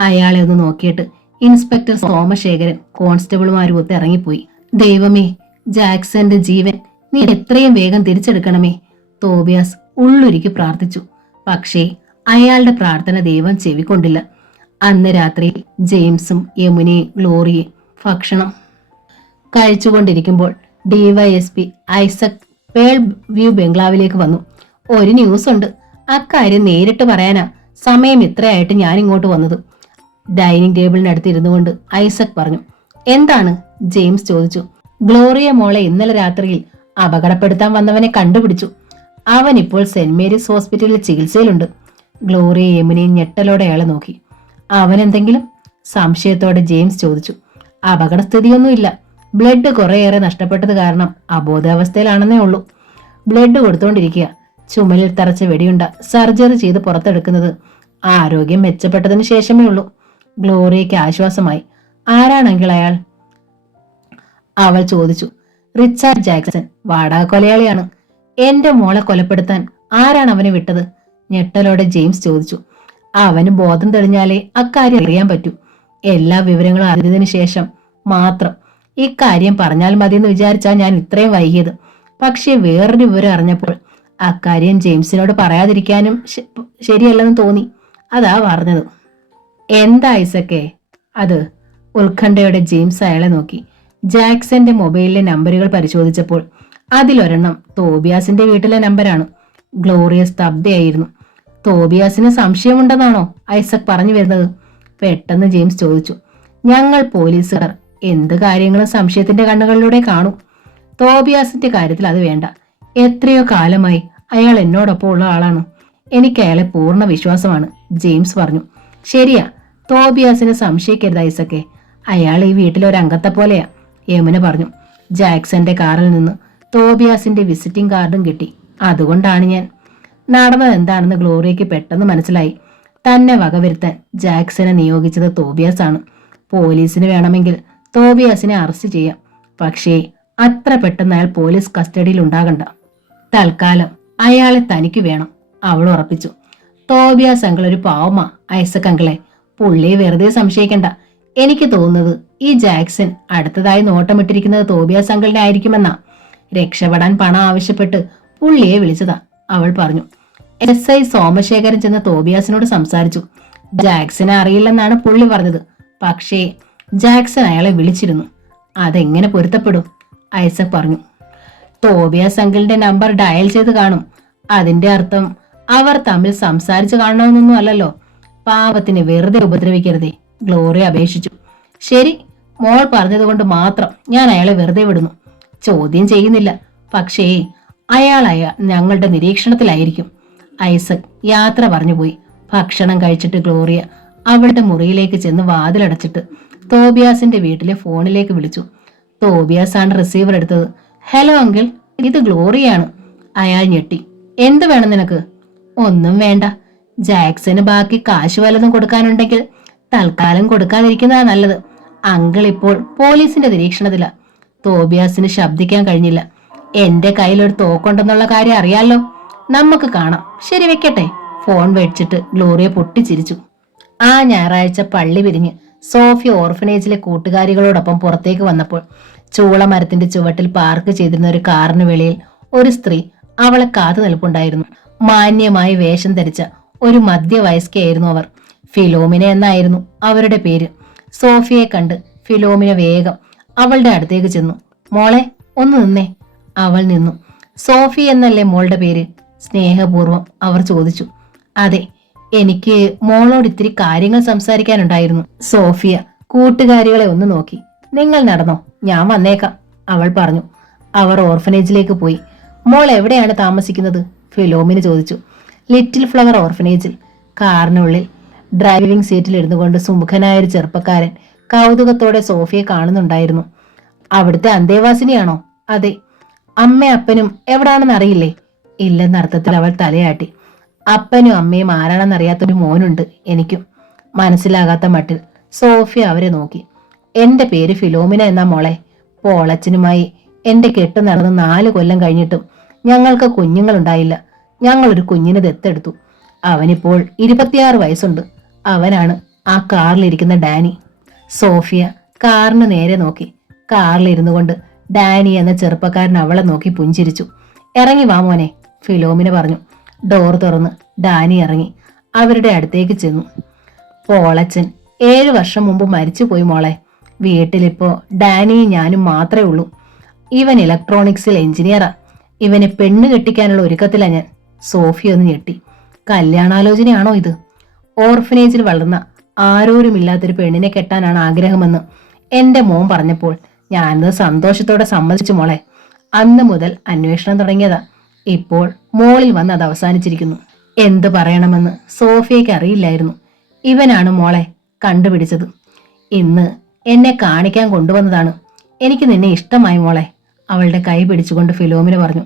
അയാളെ ഒന്ന് നോക്കിയിട്ട് ഇൻസ്പെക്ടർ സോമശേഖരൻ കോൺസ്റ്റബിൾമാരുമൊത്ത് ഇറങ്ങിപ്പോയി. ദൈവമേ, ജാക്സന്റെ ജീവൻ നീ എത്രയും വേഗം തിരിച്ചെടുക്കണമേ, തോബിയാസ് ഉള്ളുരുക്കി പ്രാർത്ഥിച്ചു. പക്ഷേ അയാളുടെ പ്രാർത്ഥന ദൈവം ചെവിക്കൊണ്ടില്ല. അന്ന് രാത്രി ജെയിംസും യമുനയും ഗ്ലോറിയും ഭക്ഷണം കഴിച്ചുകൊണ്ടിരിക്കുമ്പോൾ ഡിവൈഎസ്പി ഐസക് പേൾ വ്യൂ ബംഗ്ലാവിലേക്ക് വന്നു. ഒരു ന്യൂസ് ഉണ്ട്, അക്കാര്യം നേരിട്ട് പറയാനാ സമയം ഇത്രയായിട്ട് ഞാൻ ഇങ്ങോട്ട് വന്നത്, ഡൈനിങ് ടേബിളിനടുത്ത് ഇരുന്നു കൊണ്ട് ഐസക് പറഞ്ഞു. എന്താണ്? ജെയിംസ് ചോദിച്ചു. ഗ്ലോറിയ മോളെ ഇന്നലെ രാത്രിയിൽ അപകടപ്പെടുത്താൻ വന്നവനെ കണ്ടുപിടിച്ചു. അവൻ ഇപ്പോൾ സെന്റ് മേരീസ് ഹോസ്പിറ്റലിൽ ചികിത്സയിലുണ്ട്. ഗ്ലോറിയ യമുനയും ഞെട്ടലോടെ അയാളെ നോക്കി. അവനെന്തെങ്കിലും? സംശയത്തോടെ ജെയിംസ് ചോദിച്ചു. അപകടസ്ഥിതിയൊന്നുമില്ല. ബ്ലഡ് കുറേയേറെ നഷ്ടപ്പെട്ടത് കാരണം അബോധാവസ്ഥയിലാണെന്നേ ഉള്ളൂ. ബ്ലഡ് കൊടുത്തോണ്ടിരിക്കുക. ചുമലിൽ തറച്ച വെടിയുണ്ട സർജറി ചെയ്ത് പുറത്തെടുക്കുന്നത് ആരോഗ്യം മെച്ചപ്പെട്ടതിന് ശേഷമേ ഉള്ളൂ. ഗ്ലോറിയയ്ക്ക് ആശ്വാസമായി. ആരാണെങ്കിൽ അയാൾ? അവൾ ചോദിച്ചു. റിച്ചാർഡ് ജാക്സൺ, വാടക കൊലയാളിയാണ്. എന്റെ മോളെ കൊലപ്പെടുത്താൻ ആരാണ് അവനെ വിട്ടത്? ഞെട്ടലോടെ ജെയിംസ് ചോദിച്ചു. അവന് ബോധം തെളിഞ്ഞാലേ അക്കാര്യം അറിയാൻ പറ്റൂ. എല്ലാ വിവരങ്ങളും അറിഞ്ഞതിന് ശേഷം മാത്രം ഇക്കാര്യം പറഞ്ഞാൽ മതിയെന്ന് വിചാരിച്ചാ ഞാൻ ഇത്രയും വൈകിയത്. പക്ഷെ വേറൊരു വിവരം അറിഞ്ഞപ്പോൾ അക്കാര്യം ജെയിംസിനോട് പറയാതിരിക്കാനും ശരിയല്ലെന്ന് തോന്നി. അതാ പറഞ്ഞത്. എന്താ ഐസക്കേ അത്? ഉത്കണ്ഠയോടെ ജെയിംസ് അയാളെ നോക്കി. ജാക്സന്റെ മൊബൈലിലെ നമ്പറുകൾ പരിശോധിച്ചപ്പോൾ അതിലൊരെണ്ണം തോബിയാസിന്റെ വീട്ടിലെ നമ്പരാണ്. ഗ്ലോറിയ സ്തബ്ധയായിരുന്നു. തോബിയാസിന് സംശയമുണ്ടെന്നാണോ ഐസക് പറഞ്ഞു വരുന്നത്? പെട്ടെന്ന് ജെയിംസ് ചോദിച്ചു. ഞങ്ങൾ പോലീസുകാർ എന്ത് കാര്യങ്ങളും സംശയത്തിന്റെ കണ്ണുകളിലൂടെ കാണൂ. തോബിയാസിന്റെ കാര്യത്തിൽ അത് വേണ്ട. എത്രയോ കാലമായി അയാൾ എന്നോടൊപ്പം ഉള്ള ആളാണ്. എനിക്ക് അയാളെ പൂർണ്ണ വിശ്വാസമാണ്, ജെയിംസ് പറഞ്ഞു. ശരിയാ, തോബിയാസിനെ സംശയിക്കരുത് ഐസക്കെ. അയാൾ ഈ വീട്ടിലൊരു അംഗത്തെ പോലെയാ, യമുന പറഞ്ഞു. ജാക്സന്റെ കാറിൽ നിന്ന് തോബിയാസിന്റെ വിസിറ്റിംഗ് കാർഡും കിട്ടി. അതുകൊണ്ടാണ് ഞാൻ. നടന്നത് എന്താണെന്ന് ഗ്ലോറിയയ്ക്ക് പെട്ടെന്ന് മനസ്സിലായി. തന്നെ വകവരുത്താൻ ജാക്സനെ നിയോഗിച്ചത് തോബിയാസ് ആണ്. പോലീസിന് വേണമെങ്കിൽ തോബിയാസിനെ അറസ്റ്റ് ചെയ്യാം. പക്ഷേ അത്ര പെട്ടെന്ന് അയാൾ പോലീസ് കസ്റ്റഡിയിൽ ഉണ്ടാകണ്ട. തൽക്കാലം അയാളെ തനിക്ക് വേണം, അവൾ ഉറപ്പിച്ചു. തോബിയാസ് അങ്കിൾ ഒരു പാവമാ ഐസക് അങ്കിളെ. പുള്ളിയെ വെറുതെ സംശയിക്കണ്ട. എനിക്ക് തോന്നുന്നത് ഈ ജാക്സൺ അടുത്തതായി നോട്ടമിട്ടിരിക്കുന്നത് തോബിയാസ് അങ്കിളിനെ ആയിരിക്കുമെന്നാ. രക്ഷപ്പെടാൻ പണം ആവശ്യപ്പെട്ട് പുള്ളിയെ വിളിച്ചതാ, അവൾ പറഞ്ഞു. SI സോമശേഖരൻ ചെന്ന് തോബിയാസിനോട് സംസാരിച്ചു. ജാക്സനെ അറിയില്ലെന്നാണ് പുള്ളി പറഞ്ഞത്. പക്ഷേ ജാക്സൺ അയാളെ വിളിച്ചിരുന്നു. അതെങ്ങനെ പൊരുത്തപ്പെടും? ഐസക് പറഞ്ഞു. തോബിയാസ് അങ്കിളിന്റെ നമ്പർ ഡയൽ ചെയ്ത് കാണും. അതിന്റെ അർത്ഥം അവർ തമ്മിൽ സംസാരിച്ചു കാണണമെന്നൊന്നും അല്ലല്ലോ. പാവത്തിനെ വെറുതെ ഉപദ്രവിക്കരുതേ, ഗ്ലോറിയ അപേക്ഷിച്ചു. ശരി, മോൾ പറഞ്ഞതുകൊണ്ട് മാത്രം ഞാൻ അയാളെ വെറുതെ വിടുന്നു. ചോദ്യം ചെയ്യുന്നില്ല. പക്ഷേ അയാൾ ഞങ്ങളുടെ നിരീക്ഷണത്തിലായിരിക്കും. ഐസക് യാത്ര പറഞ്ഞുപോയി. ഭക്ഷണം കഴിച്ചിട്ട് ഗ്ലോറിയ അവളുടെ മുറിയിലേക്ക് ചെന്ന് വാതിലടച്ചിട്ട് തോബിയാസിന്റെ വീട്ടിലെ ഫോണിലേക്ക് വിളിച്ചു. തോബിയാസ് ആണ് റിസീവർ എടുത്തത്. ഹലോ അങ്കിൾ, ഇത് ഗ്ലോറിയാണ്. അയാൾ ഞെട്ടി. എന്ത് വേണം നിനക്ക്? ഒന്നും വേണ്ട. ജാക്സന് ബാക്കി കാശ് വല്ലതും കൊടുക്കാനുണ്ടെങ്കിൽ തൽക്കാലം കൊടുക്കാതിരിക്കുന്നതാ നല്ലത്. അങ്കിൾ ഇപ്പോൾ പോലീസിന്റെ നിരീക്ഷണത്തിലാ. തോബിയാസിന് ശബ്ദിക്കാൻ കഴിഞ്ഞില്ല. എന്റെ കയ്യിൽ ഒരു തോക്കുണ്ടെന്നുള്ള കാര്യം അറിയാലോ. നമുക്ക് കാണാം. ശരി, വെക്കട്ടെ. ഫോൺ വെച്ചിട്ട് ഗ്ലോറിയ പൊട്ടിച്ചിരിച്ചു. ആ ഞായറാഴ്ച പള്ളി പിരിഞ്ഞ് സോഫിയ ഓർഫനേജിലെ കൂട്ടുകാരികളോടൊപ്പം പുറത്തേക്ക് വന്നപ്പോൾ ചൂളമരത്തിന്റെ ചുവട്ടിൽ പാർക്ക് ചെയ്തിരുന്ന ഒരു കാറിന് വെളിയിൽ ഒരു സ്ത്രീ അവളെ കാത്തു നിൽപ്പുണ്ടായിരുന്നു. മാന്യമായി വേഷം ധരിച്ച ഒരു മധ്യവയസ്കയായിരുന്നു അവർ. ഫിലോമിന എന്നായിരുന്നു അവരുടെ പേര്. സോഫിയെ കണ്ട് ഫിലോമിന വേഗം അവളുടെ അടുത്തേക്ക് ചെന്നു. മോളെ, ഒന്ന് നിന്നേ. അവൾ നിന്നു. സോഫി എന്നല്ലേ മോളുടെ പേര്? സ്നേഹപൂർവ്വം അവർ ചോദിച്ചു. അതെ, എനിക്ക് മോളോട് ഇത്തിരി കാര്യങ്ങൾ സംസാരിക്കാനുണ്ടായിരുന്നു. സോഫിയ കൂട്ടുകാരികളെ ഒന്ന് നോക്കി. നിങ്ങൾ നടന്നോ, ഞാൻ വന്നേക്കാം, അവൾ പറഞ്ഞു. അവർ ഓർഫനേജിലേക്ക് പോയി. മോൾ എവിടെയാണ് താമസിക്കുന്നത്? ഫിലോമിന ചോദിച്ചു. ലിറ്റിൽ ഫ്ലവർ ഓർഫനേജിൽ. കാറിനുള്ളിൽ ഡ്രൈവിംഗ് സീറ്റിൽ ഇരുന്നു കൊണ്ട് സുമുഖനായ ഒരു ചെറുപ്പക്കാരൻ കൗതുകത്തോടെ സോഫിയെ കാണുന്നുണ്ടായിരുന്നു. അവിടുത്തെ അന്തേവാസിനിയാണോ? അതെ. അമ്മയും അപ്പനും എവിടാണെന്ന് അറിയില്ലേ? ഇല്ലെന്നർത്ഥത്തിൽ അവൾ തലയാട്ടി. അപ്പനും അമ്മയും ആരാണെന്നറിയാത്തൊരു മോനുണ്ട് എനിക്കും. മനസ്സിലാകാത്ത മട്ടിൽ സോഫിയ അവരെ നോക്കി. എന്റെ പേര് ഫിലോമിന എന്നാ മോളെ. പോളച്ചനുമായി എന്റെ കെട്ട് നടന്ന് 4 കൊല്ലം കഴിഞ്ഞിട്ടും ഞങ്ങൾക്ക് കുഞ്ഞുങ്ങളുണ്ടായില്ല. ഞങ്ങളൊരു കുഞ്ഞിനെ ദത്തെടുത്തു. അവനിപ്പോൾ 26 വയസ്സുണ്ട്. അവനാണ് ആ കാറിലിരിക്കുന്ന ഡാനി. സോഫിയ കാറിന് നേരെ നോക്കി. കാറിലിരുന്നു കൊണ്ട് ഡാനി എന്ന ചെറുപ്പക്കാരൻ അവളെ നോക്കി പുഞ്ചിരിച്ചു. ഇറങ്ങി വാ മോനെ, ഫിലോമിന പറഞ്ഞു. ഡോർ തുറന്ന് ഡാനി ഇറങ്ങി അവരുടെ അടുത്തേക്ക് ചെന്നു. പോളച്ചൻ 7 വർഷം മുമ്പ് മരിച്ചുപോയി മോളെ. വീട്ടിലിപ്പോ ഡാനിയും ഞാനും മാത്രമേ ഉള്ളൂ. ഇവൻ ഇലക്ട്രോണിക്സിൽ എഞ്ചിനീയറാ. ഇവനെ പെണ്ണ് കെട്ടിക്കാനുള്ള ഒരുക്കത്തിലാ ഞാൻ. സോഫിയ ഒന്ന് ഞെട്ടി. കല്യാണാലോചനയാണോ ഇത്? ഓർഫനേജിൽ വളർന്ന ആരോരുമില്ലാത്തൊരു പെണ്ണിനെ കെട്ടാനാണ് ആഗ്രഹമെന്ന് എന്റെ മോൻ പറഞ്ഞപ്പോൾ ഞാനത് സന്തോഷത്തോടെ സമ്മതിച്ചു മോളെ. അന്ന് മുതൽ അന്വേഷണം തുടങ്ങിയതാ. ഇപ്പോൾ മോളിൽ വന്ന് അത് അവസാനിച്ചിരിക്കുന്നു. എന്ത് പറയണമെന്ന് സോഫിയയ്ക്ക് അറിയില്ലായിരുന്നു. ഇവനാണ് മോളെ കണ്ടുപിടിച്ചത്. ഇന്ന് എന്നെ കാണിക്കാൻ കൊണ്ടുവന്നതാണ്. എനിക്ക് നിന്നെ ഇഷ്ടമായി മോളെ, അവളുടെ കൈ പിടിച്ചുകൊണ്ട് ഫിലോമിന പറഞ്ഞു.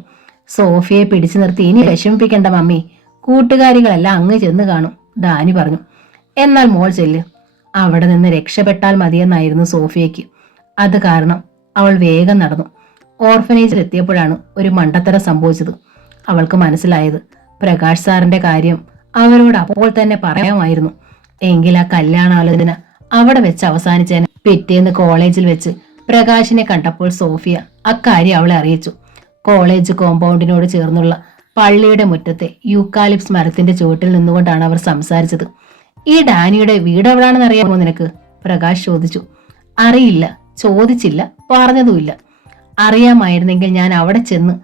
സോഫിയെ പിടിച്ചു നിർത്തി ഇനി വിഷമിപ്പിക്കേണ്ട മമ്മി, കൂട്ടുകാരികളെല്ലാം അങ്ങ് ചെന്ന് കാണും, ഡാനി പറഞ്ഞു. എന്നാൽ മോൾ ചെല്ല്, അവിടെ നിന്ന് രക്ഷപ്പെട്ടാൽ മതിയെന്നായിരുന്നു സോഫിയയ്ക്ക്. അത് കാരണം അവൾ വേഗം നടന്നു. ഓർഫനേജിൽ എത്തിയപ്പോഴാണ് ഒരു മണ്ടത്തരം സംഭവിച്ചത്. അവൾക്ക് മനസ്സിലായത് പ്രകാശ് സാറിന്റെ കാര്യം അവരോട് അപ്പോൾ തന്നെ പറയാമായിരുന്നു. എങ്കിൽ ആ കല്യാണാലോചന അവിടെ വെച്ച് അവസാനിച്ചേനെ. പിറ്റേന്ന് കോളേജിൽ വെച്ച് പ്രകാശിനെ കണ്ടപ്പോൾ സോഫിയ അക്കാര്യം അവളെ അറിയിച്ചു. കോളേജ് കോമ്പൗണ്ടിനോട് ചേർന്നുള്ള പള്ളിയുടെ മുറ്റത്തെ യൂക്കാലിപ്സ് മരത്തിന്റെ ചുവട്ടിൽ നിന്നുകൊണ്ടാണ് അവർ സംസാരിച്ചത്. ഈ ഡാനിയുടെ വീട് എവിടാണെന്ന് അറിയാമോ നിനക്ക്? പ്രകാശ് ചോദിച്ചു. അറിയില്ല, ചോദിച്ചില്ല, പറഞ്ഞതുമില്ല. അറിയാമായിരുന്നെങ്കിൽ ഞാൻ അവിടെ ചെന്ന്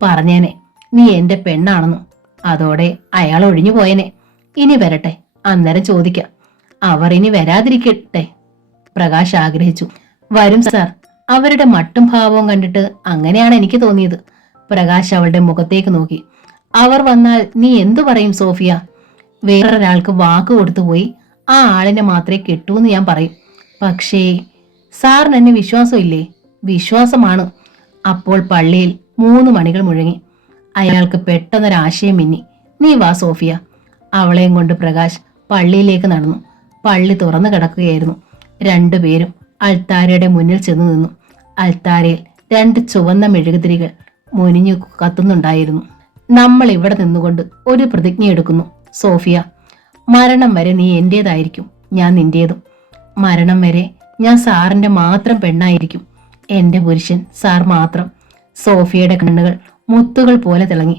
പറഞ്ഞേനെ നീ എന്റെ പെണ്ണാണെന്നു. അതോടെ അയാൾ ഒഴിഞ്ഞു പോയനെ. ഇനി വരട്ടെ, അന്നേരം ചോദിക്കാം. അവർ ഇനി വരാതിരിക്കട്ടെ, പ്രകാശ് ആഗ്രഹിച്ചു. വരും സാർ. അവരുടെ മട്ടും ഭാവവും കണ്ടിട്ട് അങ്ങനെയാണ് എനിക്ക് തോന്നിയത്. പ്രകാശ് അവളുടെ മുഖത്തേക്ക് നോക്കി. അവർ വന്നാൽ നീ എന്തു പറയും സോഫിയ? വേറൊരാൾക്ക് വാക്ക് കൊടുത്തുപോയി ആ ആളിനെ മാത്രമേ കെട്ടൂന്ന് ഞാൻ പറയും. പക്ഷേ സാറിന് എന്നെ വിശ്വാസമില്ലേ? വിശ്വാസമാണ്. അപ്പോൾ പള്ളിയിൽ 3 മണികൾ മുഴങ്ങി. അയാൾക്ക് പെട്ടെന്നൊരാശയം മിന്നി. നീ വാ സോഫിയ. അവളെയും കൊണ്ട് പ്രകാശ് പള്ളിയിലേക്ക് നടന്നു. പള്ളി തുറന്നു കിടക്കുകയായിരുന്നു. 2 പേരും അൾത്താരയുടെ മുന്നിൽ ചെന്നു നിന്നു. അൾത്താരയിൽ 2 ചുവന്ന മെഴുകുതിരികൾ മുനിഞ്ഞു കത്തുന്നുണ്ടായിരുന്നു. നമ്മൾ ഇവിടെ നിന്നുകൊണ്ട് ഒരു പ്രതിജ്ഞ എടുക്കുന്നു സോഫിയ. മരണം വരെ നീ എന്റേതായിരിക്കും, ഞാൻ നിന്റേതും. മരണം വരെ ഞാൻ സാറിന്റെ മാത്രം പെണ്ണായിരിക്കും. എന്റെ പുരുഷൻ സാർ മാത്രം. സോഫിയയുടെ കണ്ണുകൾ മുത്തുകൾ പോലെ തിളങ്ങി.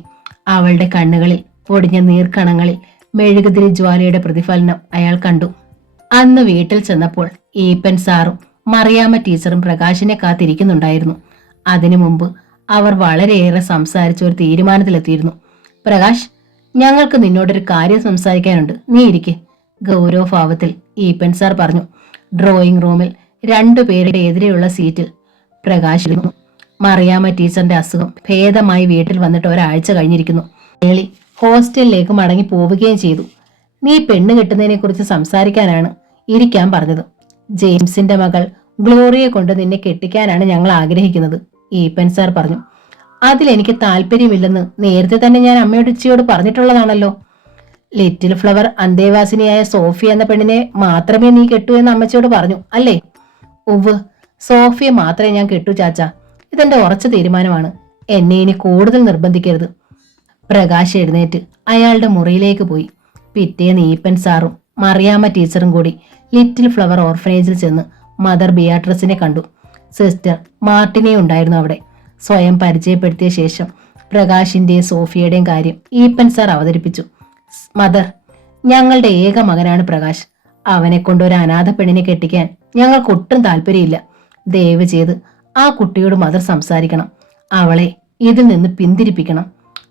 അവളുടെ കണ്ണുകളിൽ പൊടിഞ്ഞ നീർക്കണങ്ങളിൽ മെഴുകുതിരി ജ്വാലയുടെ പ്രതിഫലനം അയാൾ കണ്ടു. അന്ന് വീട്ടിൽ ചെന്നപ്പോൾ ഈപ്പൻ സാറും മറിയാമ്മ ടീച്ചറും പ്രകാശിനെ കാത്തിരിക്കുന്നുണ്ടായിരുന്നു. അതിനു മുമ്പ് അവർ വളരെയേറെ സംസാരിച്ച ഒരു തീരുമാനത്തിലെത്തിയിരുന്നു. പ്രകാശ്, ഞങ്ങൾക്ക് നിന്നോടൊരു കാര്യം സംസാരിക്കാനുണ്ട്, നീ ഇരിക്കെ, ഗൗരവഭാവത്തിൽ ഈപ്പൻ സാർ പറഞ്ഞു. ഡ്രോയിങ് റൂമിൽ 2 പേരുടെ എതിരെയുള്ള സീറ്റിൽ പ്രകാശ് ഇരുന്നു. മറിയാമ്മ ടീച്ചറിന്റെ അസുഖം ഭേദമായി വീട്ടിൽ വന്നിട്ട് ഒരാഴ്ച കഴിഞ്ഞിരിക്കുന്നു. ഏളി ഹോസ്റ്റലിലേക്ക് മടങ്ങി പോവുകയും ചെയ്തു. നീ പെണ്ണ് കെട്ടുന്നതിനെ കുറിച്ച് സംസാരിക്കാനാണ് ഇരിക്കാൻ പറഞ്ഞത്. ജെയിംസിന്റെ മകൾ ഗ്ലോറിയെ കൊണ്ട് നിന്നെ കെട്ടിക്കാനാണ് ഞങ്ങൾ ആഗ്രഹിക്കുന്നത്, ഈപ്പൻ സാർ പറഞ്ഞു. അതിലെനിക്ക് താല്പര്യമില്ലെന്ന് നേരത്തെ തന്നെ ഞാൻ അമ്മയുടെ ഉച്ചയോട് പറഞ്ഞിട്ടുള്ളതാണല്ലോ. ലിറ്റിൽ ഫ്ലവർ അന്തേവാസിനിയായ സോഫി എന്ന പെണ്ണിനെ മാത്രമേ നീ കെട്ടൂ എന്ന് അമ്മച്ചിയോട് പറഞ്ഞു അല്ലേ? ഉവ്, സോഫിയെ മാത്രമേ ഞാൻ കെട്ടു ചാച്ച. ഇതെന്റെ ഉറച്ച തീരുമാനമാണ്. എന്നെ ഇനി കൂടുതൽ നിർബന്ധിക്കരുത്. പ്രകാശ് എഴുന്നേറ്റ് അയാളുടെ മുറിയിലേക്ക് പോയി. പിറ്റേന്ന് ഈപ്പൻ സാറും മറിയാമ്മ ടീച്ചറും കൂടി ലിറ്റിൽ ഫ്ലവർ ഓർഫനേജിൽ ചെന്ന് മദർ ബിയാട്രസിനെ കണ്ടു. സിസ്റ്റർ മാർട്ടിനെ ഉണ്ടായിരുന്നു അവിടെ. സ്വയം പരിചയപ്പെടുത്തിയ ശേഷം പ്രകാശിന്റെയും സോഫിയുടെയും കാര്യം ഈപ്പൻ സാർ അവതരിപ്പിച്ചു. മദർ, ഞങ്ങളുടെ ഏക മകനാണ് പ്രകാശ്. അവനെ കൊണ്ട് ഒരു അനാഥ പെണ്ണിനെ കെട്ടിക്കാൻ ഞങ്ങൾക്ക് ഒട്ടും താല്പര്യമില്ല. ദയവ് ചെയ്ത് ആ കുട്ടിയോട് മദർ സംസാരിക്കണം. അവളെ ഇതിൽ നിന്ന് പിന്തിരിപ്പിക്കണം,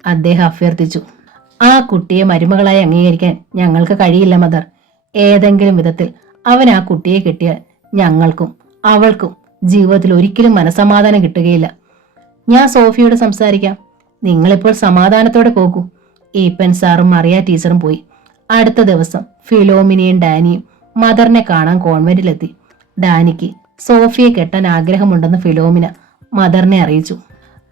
അദ്ദേഹം അഭ്യർത്ഥിച്ചു. ആ കുട്ടിയെ മരുമകളായി അംഗീകരിക്കാൻ ഞങ്ങൾക്ക് കഴിയില്ല മദർ. ഏതെങ്കിലും വിധത്തിൽ അവൻ ആ കുട്ടിയെ കെട്ടിയാൽ ഞങ്ങൾക്കും അവൾക്കും ജീവിതത്തിൽ ഒരിക്കലും മനസമാധാനം കിട്ടുകയില്ല. ഞാൻ സോഫിയോട് സംസാരിക്കാം. നിങ്ങളിപ്പോൾ സമാധാനത്തോടെ പോകൂ. ഈപ്പൻ സാറും മറിയ ടീച്ചറും പോയി. അടുത്ത ദിവസം ഫിലോമിനയും ഡാനിയും മദറിനെ കാണാൻ കോൺവെന്റിലെത്തി. ഡാനിക്ക് സോഫിയെ കെട്ടാൻ ആഗ്രഹമുണ്ടെന്ന് ഫിലോമിന മദറിനെ അറിയിച്ചു.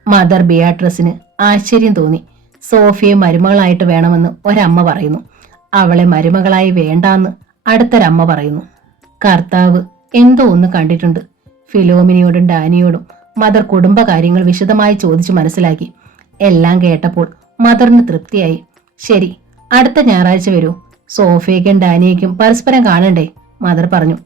മദർ ബിയാട്രസിന് ആശ്ചര്യം തോന്നി. സോഫിയെ മരുമകളായിട്ട് വേണമെന്ന് ഒരമ്മ പറയുന്നു. അവളെ മരുമകളായി വേണ്ടാന്ന് അടുത്തൊരമ്മ പറയുന്നു. കർത്താവ് എന്തോ ഒന്ന് കണ്ടിട്ടുണ്ട്. ഫിലോമിനയോടും ഡാനിയോടും മദർ കുടുംബകാര്യങ്ങൾ വിശദമായി ചോദിച്ചു മനസ്സിലാക്കി. എല്ലാം കേട്ടപ്പോൾ മദറിന് തൃപ്തിയായി. ശരി, അടുത്ത ഞായറാഴ്ച വരൂ. സോഫിയയ്ക്കും ഡാനിയയ്ക്കും പരസ്പരം കാണണ്ടേ, മദർ പറഞ്ഞു.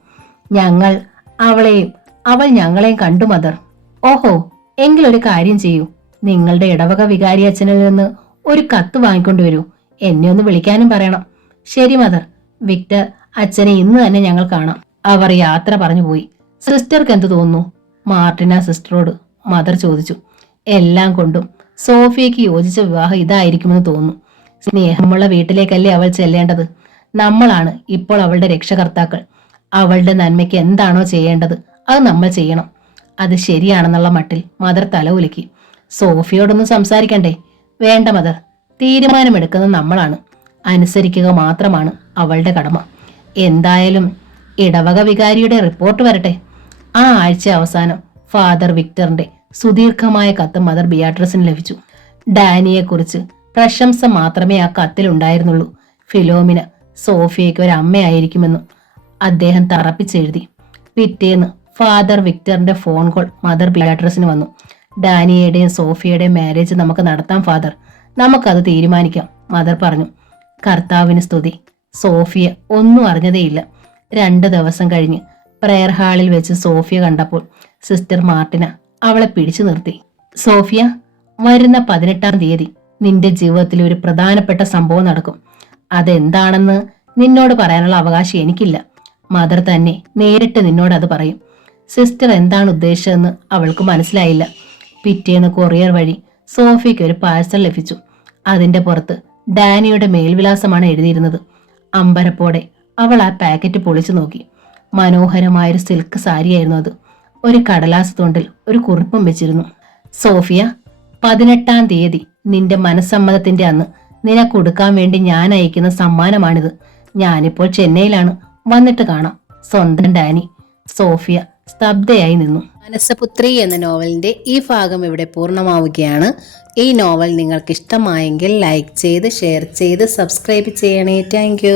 ഞങ്ങൾ അവളെയും അവൾ ഞങ്ങളെയും കണ്ടു മദർ. ഓഹോ, എങ്കിലൊരു കാര്യം ചെയ്യൂ. നിങ്ങളുടെ ഇടവക വികാരി അച്ഛനിൽ നിന്ന് ഒരു കത്ത് വാങ്ങിക്കൊണ്ടുവരൂ. എന്നെ ഒന്ന് വിളിക്കാനും പറയണം. ശരി മദർ. വിക്ടർ അച്ഛനെ ഇന്ന് തന്നെ ഞങ്ങൾ കാണാം. അവർ യാത്ര പറഞ്ഞു പോയി. സിസ്റ്റർക്ക് എന്തു തോന്നുന്നു? മാർട്ടിന സിസ്റ്ററോട് മദർ ചോദിച്ചു. എല്ലാം കൊണ്ടും സോഫിയയ്ക്ക് യോജിച്ച വിവാഹം ഇതായിരിക്കുമെന്ന് തോന്നുന്നു. സ്നേഹമുള്ള വീട്ടിലേക്കല്ലേ അവൾ ചെല്ലേണ്ടത്. നമ്മളാണ് ഇപ്പോൾ അവളുടെ രക്ഷകർത്താക്കൾ. അവളുടെ നന്മയ്ക്ക് എന്താണോ ചെയ്യേണ്ടത് അത് നമ്മൾ ചെയ്യണം. അത് ശരിയാണെന്നുള്ള മട്ടിൽ മദർ തല ഉലുക്കി. സോഫിയോടൊന്നും സംസാരിക്കണ്ടേ? വേണ്ട മദർ, തീരുമാനമെടുക്കുന്നത് നമ്മളാണ്. അനുസരിക്കുക മാത്രമാണ് അവളുടെ കടമ. എന്തായാലും ഇടവക വികാരിയുടെ റിപ്പോർട്ട് വരട്ടെ. ആ ആഴ്ച അവസാനം ഫാദർ വിക്ടറിന്റെ സുദീർഘമായ കത്ത് മദർ ബിയാട്രസിന് ലഭിച്ചു. ഡാനിയെക്കുറിച്ച് പ്രശംസ മാത്രമേ ആ കത്തിലുണ്ടായിരുന്നുള്ളൂ. ഫിലോമിന സോഫിയയ്ക്ക് ഒരു അമ്മയായിരിക്കുമെന്നും അദ്ദേഹം തറപ്പിച്ചെഴുതി. പിറ്റേന്ന് ഫാദർ വിക്ടറിന്റെ ഫോൺ കോൾ മദർ ബിയാട്രസിന് വന്നു. ഡാനിയുടെയും സോഫിയയുടെയും മാരേജ് നമുക്ക് നടത്താം ഫാദർ. നമുക്കത് തീരുമാനിക്കാം, മദർ പറഞ്ഞു. കർത്താവിന് സ്തുതി. സോഫിയ ഒന്നും അറിഞ്ഞതേയില്ല. 2 ദിവസം കഴിഞ്ഞ് പ്രയർ ഹാളിൽ വെച്ച് സോഫിയ കണ്ടപ്പോൾ സിസ്റ്റർ മാർട്ടിന അവളെ പിടിച്ചു നിർത്തി. സോഫിയ, വരുന്ന 18-ാം തീയതി നിന്റെ ജീവിതത്തിൽ ഒരു പ്രധാനപ്പെട്ട സംഭവം നടക്കും. അതെന്താണെന്ന് നിന്നോട് പറയാനുള്ള അവകാശം എനിക്കില്ല. മദർ തന്നെ നേരിട്ട് നിന്നോട് അത് പറയും. സിസ്റ്റർ എന്താണ് ഉദ്ദേശിച്ചതെന്ന് അവൾക്ക് മനസ്സിലായില്ല. പിറ്റേന്ന് കൊറിയർ വഴി സോഫിയയ്ക്ക് ഒരു പാഴ്സൽ ലഭിച്ചു. അതിന്റെ പുറത്ത് ഡാനിയുടെ മേൽവിലാസമാണ് എഴുതിയിരുന്നത്. അമ്പരപ്പോടെ അവൾ ആ പാക്കറ്റ് പൊളിച്ചു നോക്കി. മനോഹരമായൊരു സിൽക്ക് സാരിയായിരുന്നു അത്. ഒരു കടലാസ് തൊണ്ടിൽ ഒരു കുറിപ്പും വെച്ചിരുന്നു. സോഫിയ, 18-ാം തീയതി നിന്റെ മനസ്സമ്മതത്തിന്റെ അന്ന് നിനക്ക് കൊടുക്കാൻ വേണ്ടി ഞാൻ അയക്കുന്ന സമ്മാനമാണിത്. ഞാനിപ്പോൾ ചെന്നൈയിലാണ്. വന്നിട്ട് കാണാം. സ്വന്തം ഡാനി. സോഫിയ സ്തബ്ധയായി നിന്നു. മനസ്സപുത്രി എന്ന നോവലിന്റെ ഈ ഭാഗം ഇവിടെ പൂർണ്ണമാവുകയാണ്. ഈ നോവൽ നിങ്ങൾക്ക് ഇഷ്ടമായെങ്കിൽ ലൈക്ക് ചെയ്ത് ഷെയർ ചെയ്ത് സബ്സ്ക്രൈബ് ചെയ്യണേ. താങ്ക്